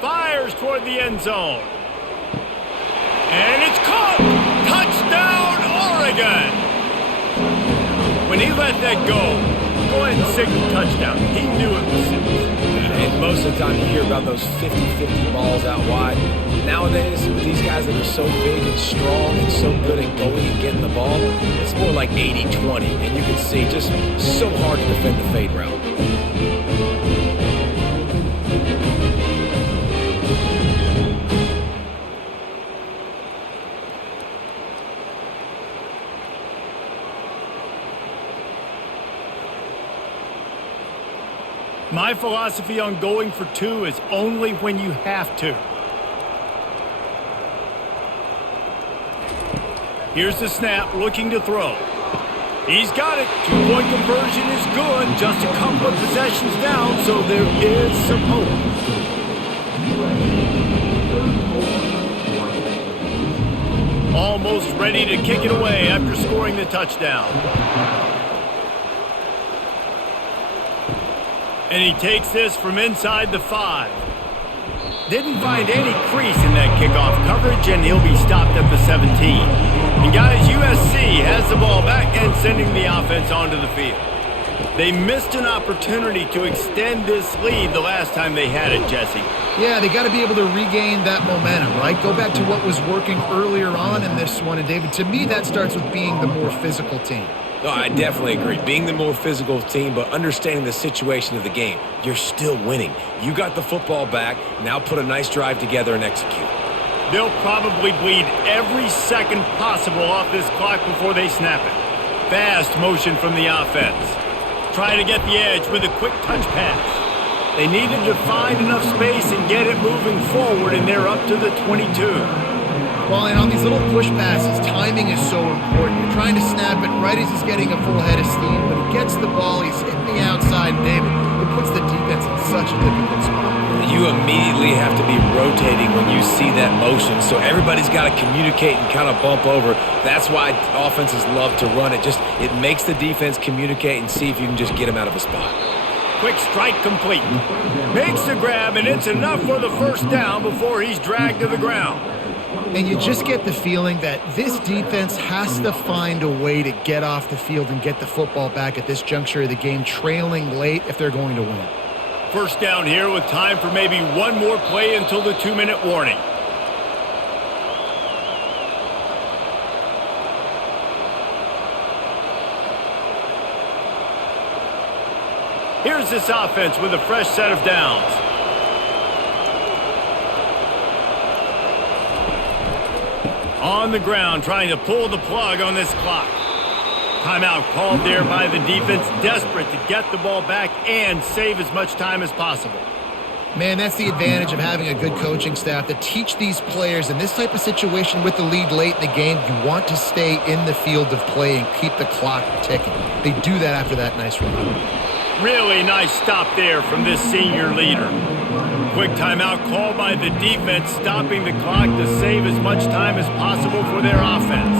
Fires toward the end zone. And it's caught! Touchdown, Oregon! When he let that go ahead and signal touchdown. He knew it was serious. And most of the time you hear about those 50-50 balls out wide. Nowadays, with these guys that are so big and strong and so good at going and getting the ball, it's more like 80-20. And you can see just so hard to defend the fade route. My philosophy on going for 2 is only when you have to. Here's the snap, looking to throw. He's got it. Two-point conversion is good. Just a couple of possessions down, so there is some hope. Almost ready to kick it away after scoring the touchdown. And he takes this from inside the 5. Didn't find any crease in that kickoff coverage, and he'll be stopped at the 17. And guys, USC has the ball back and sending the offense onto the field. They missed an opportunity to extend this lead the last time they had it, Jesse. Yeah, they got to be able to regain that momentum, right? Go back to what was working earlier on in this one. And David, to me, that starts with being the more physical team. No, I definitely agree. Being the more physical team, but understanding the situation of the game. You're still winning. You got the football back. Now put a nice drive together and execute. They'll probably bleed every second possible off this clock before they snap it. Fast motion from the offense. Try to get the edge with a quick touch pass. They needed to find enough space and get it moving forward, and they're up to the 22. Well, and on these little push passes, timing is so important. You're trying to snap it right as he's getting a full head of steam. When he gets the ball, he's hitting the outside, and David, it puts the defense in such a difficult spot. You immediately have to be rotating when you see that motion, so everybody's got to communicate and kind of bump over. That's why offenses love to run it. It makes the defense communicate and see if you can just get them out of a spot. Quick strike complete. Makes the grab, and it's enough for the first down before he's dragged to the ground. And you just get the feeling that this defense has to find a way to get off the field and get the football back at this juncture of the game, trailing late if they're going to win. First down here with time for maybe one more play until the 2-minute warning. Here's this offense with a fresh set of downs. On the ground, trying to pull the plug on this clock. Timeout called there by the defense, desperate to get the ball back and save as much time as possible. Man, that's the advantage of having a good coaching staff to teach these players in this type of situation with the lead late in the game. You want to stay in the field of play and keep the clock ticking. They do that after that nice run. Really nice stop there from this senior leader. Quick timeout call by the defense, stopping the clock to save as much time as possible for their offense.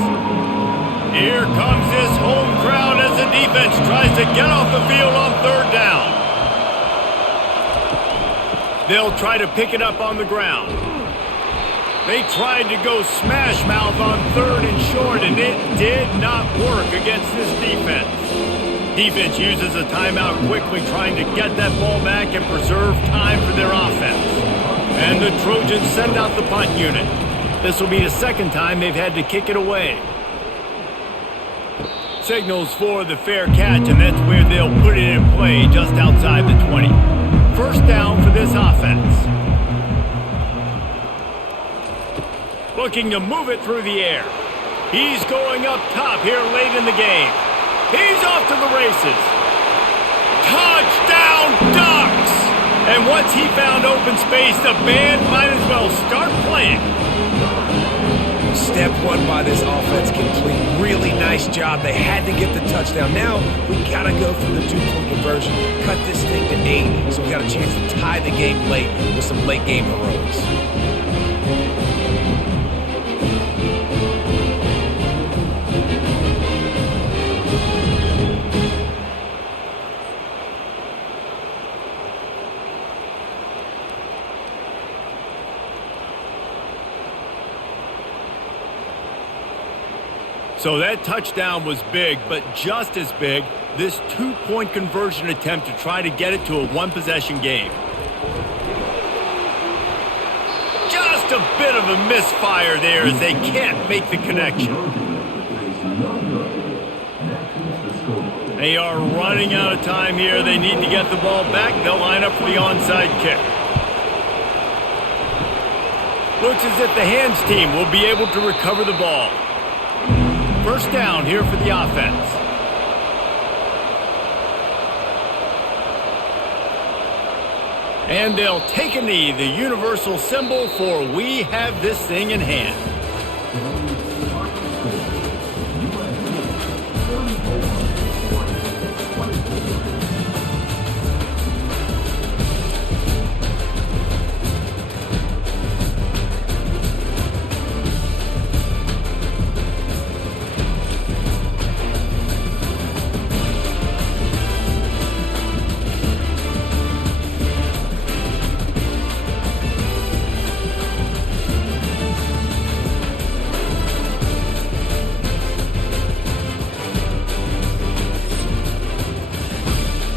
Here comes this home crowd as the defense tries to get off the field on third down. They'll try to pick it up on the ground. They tried to go smash mouth on third and short, and it did not work against this defense. Defense uses a timeout quickly, trying to get that ball back and preserve time for their offense. And the Trojans send out the punt unit. This will be the second time they've had to kick it away. Signals for the fair catch, and that's where they'll put it in play just outside the 20. First down for this offense. Looking to move it through the air. He's going up top here late in the game. He's off to the races. Touchdown, Ducks! And once he found open space, the band might as well start playing. Step one by this offense complete. Really nice job. They had to get the touchdown. Now we got to go for the two-point conversion. Cut this thing to 8 so we got a chance to tie the game late with some late game heroics. So that touchdown was big, but just as big, this two-point conversion attempt to try to get it to a one-possession game. Just a bit of a misfire there as they can't make the connection. They are running out of time here. They need to get the ball back. They'll line up for the onside kick. Looks as if the hands team will be able to recover the ball. First down here for the offense. And they'll take a knee, the universal symbol for we have this thing in hand.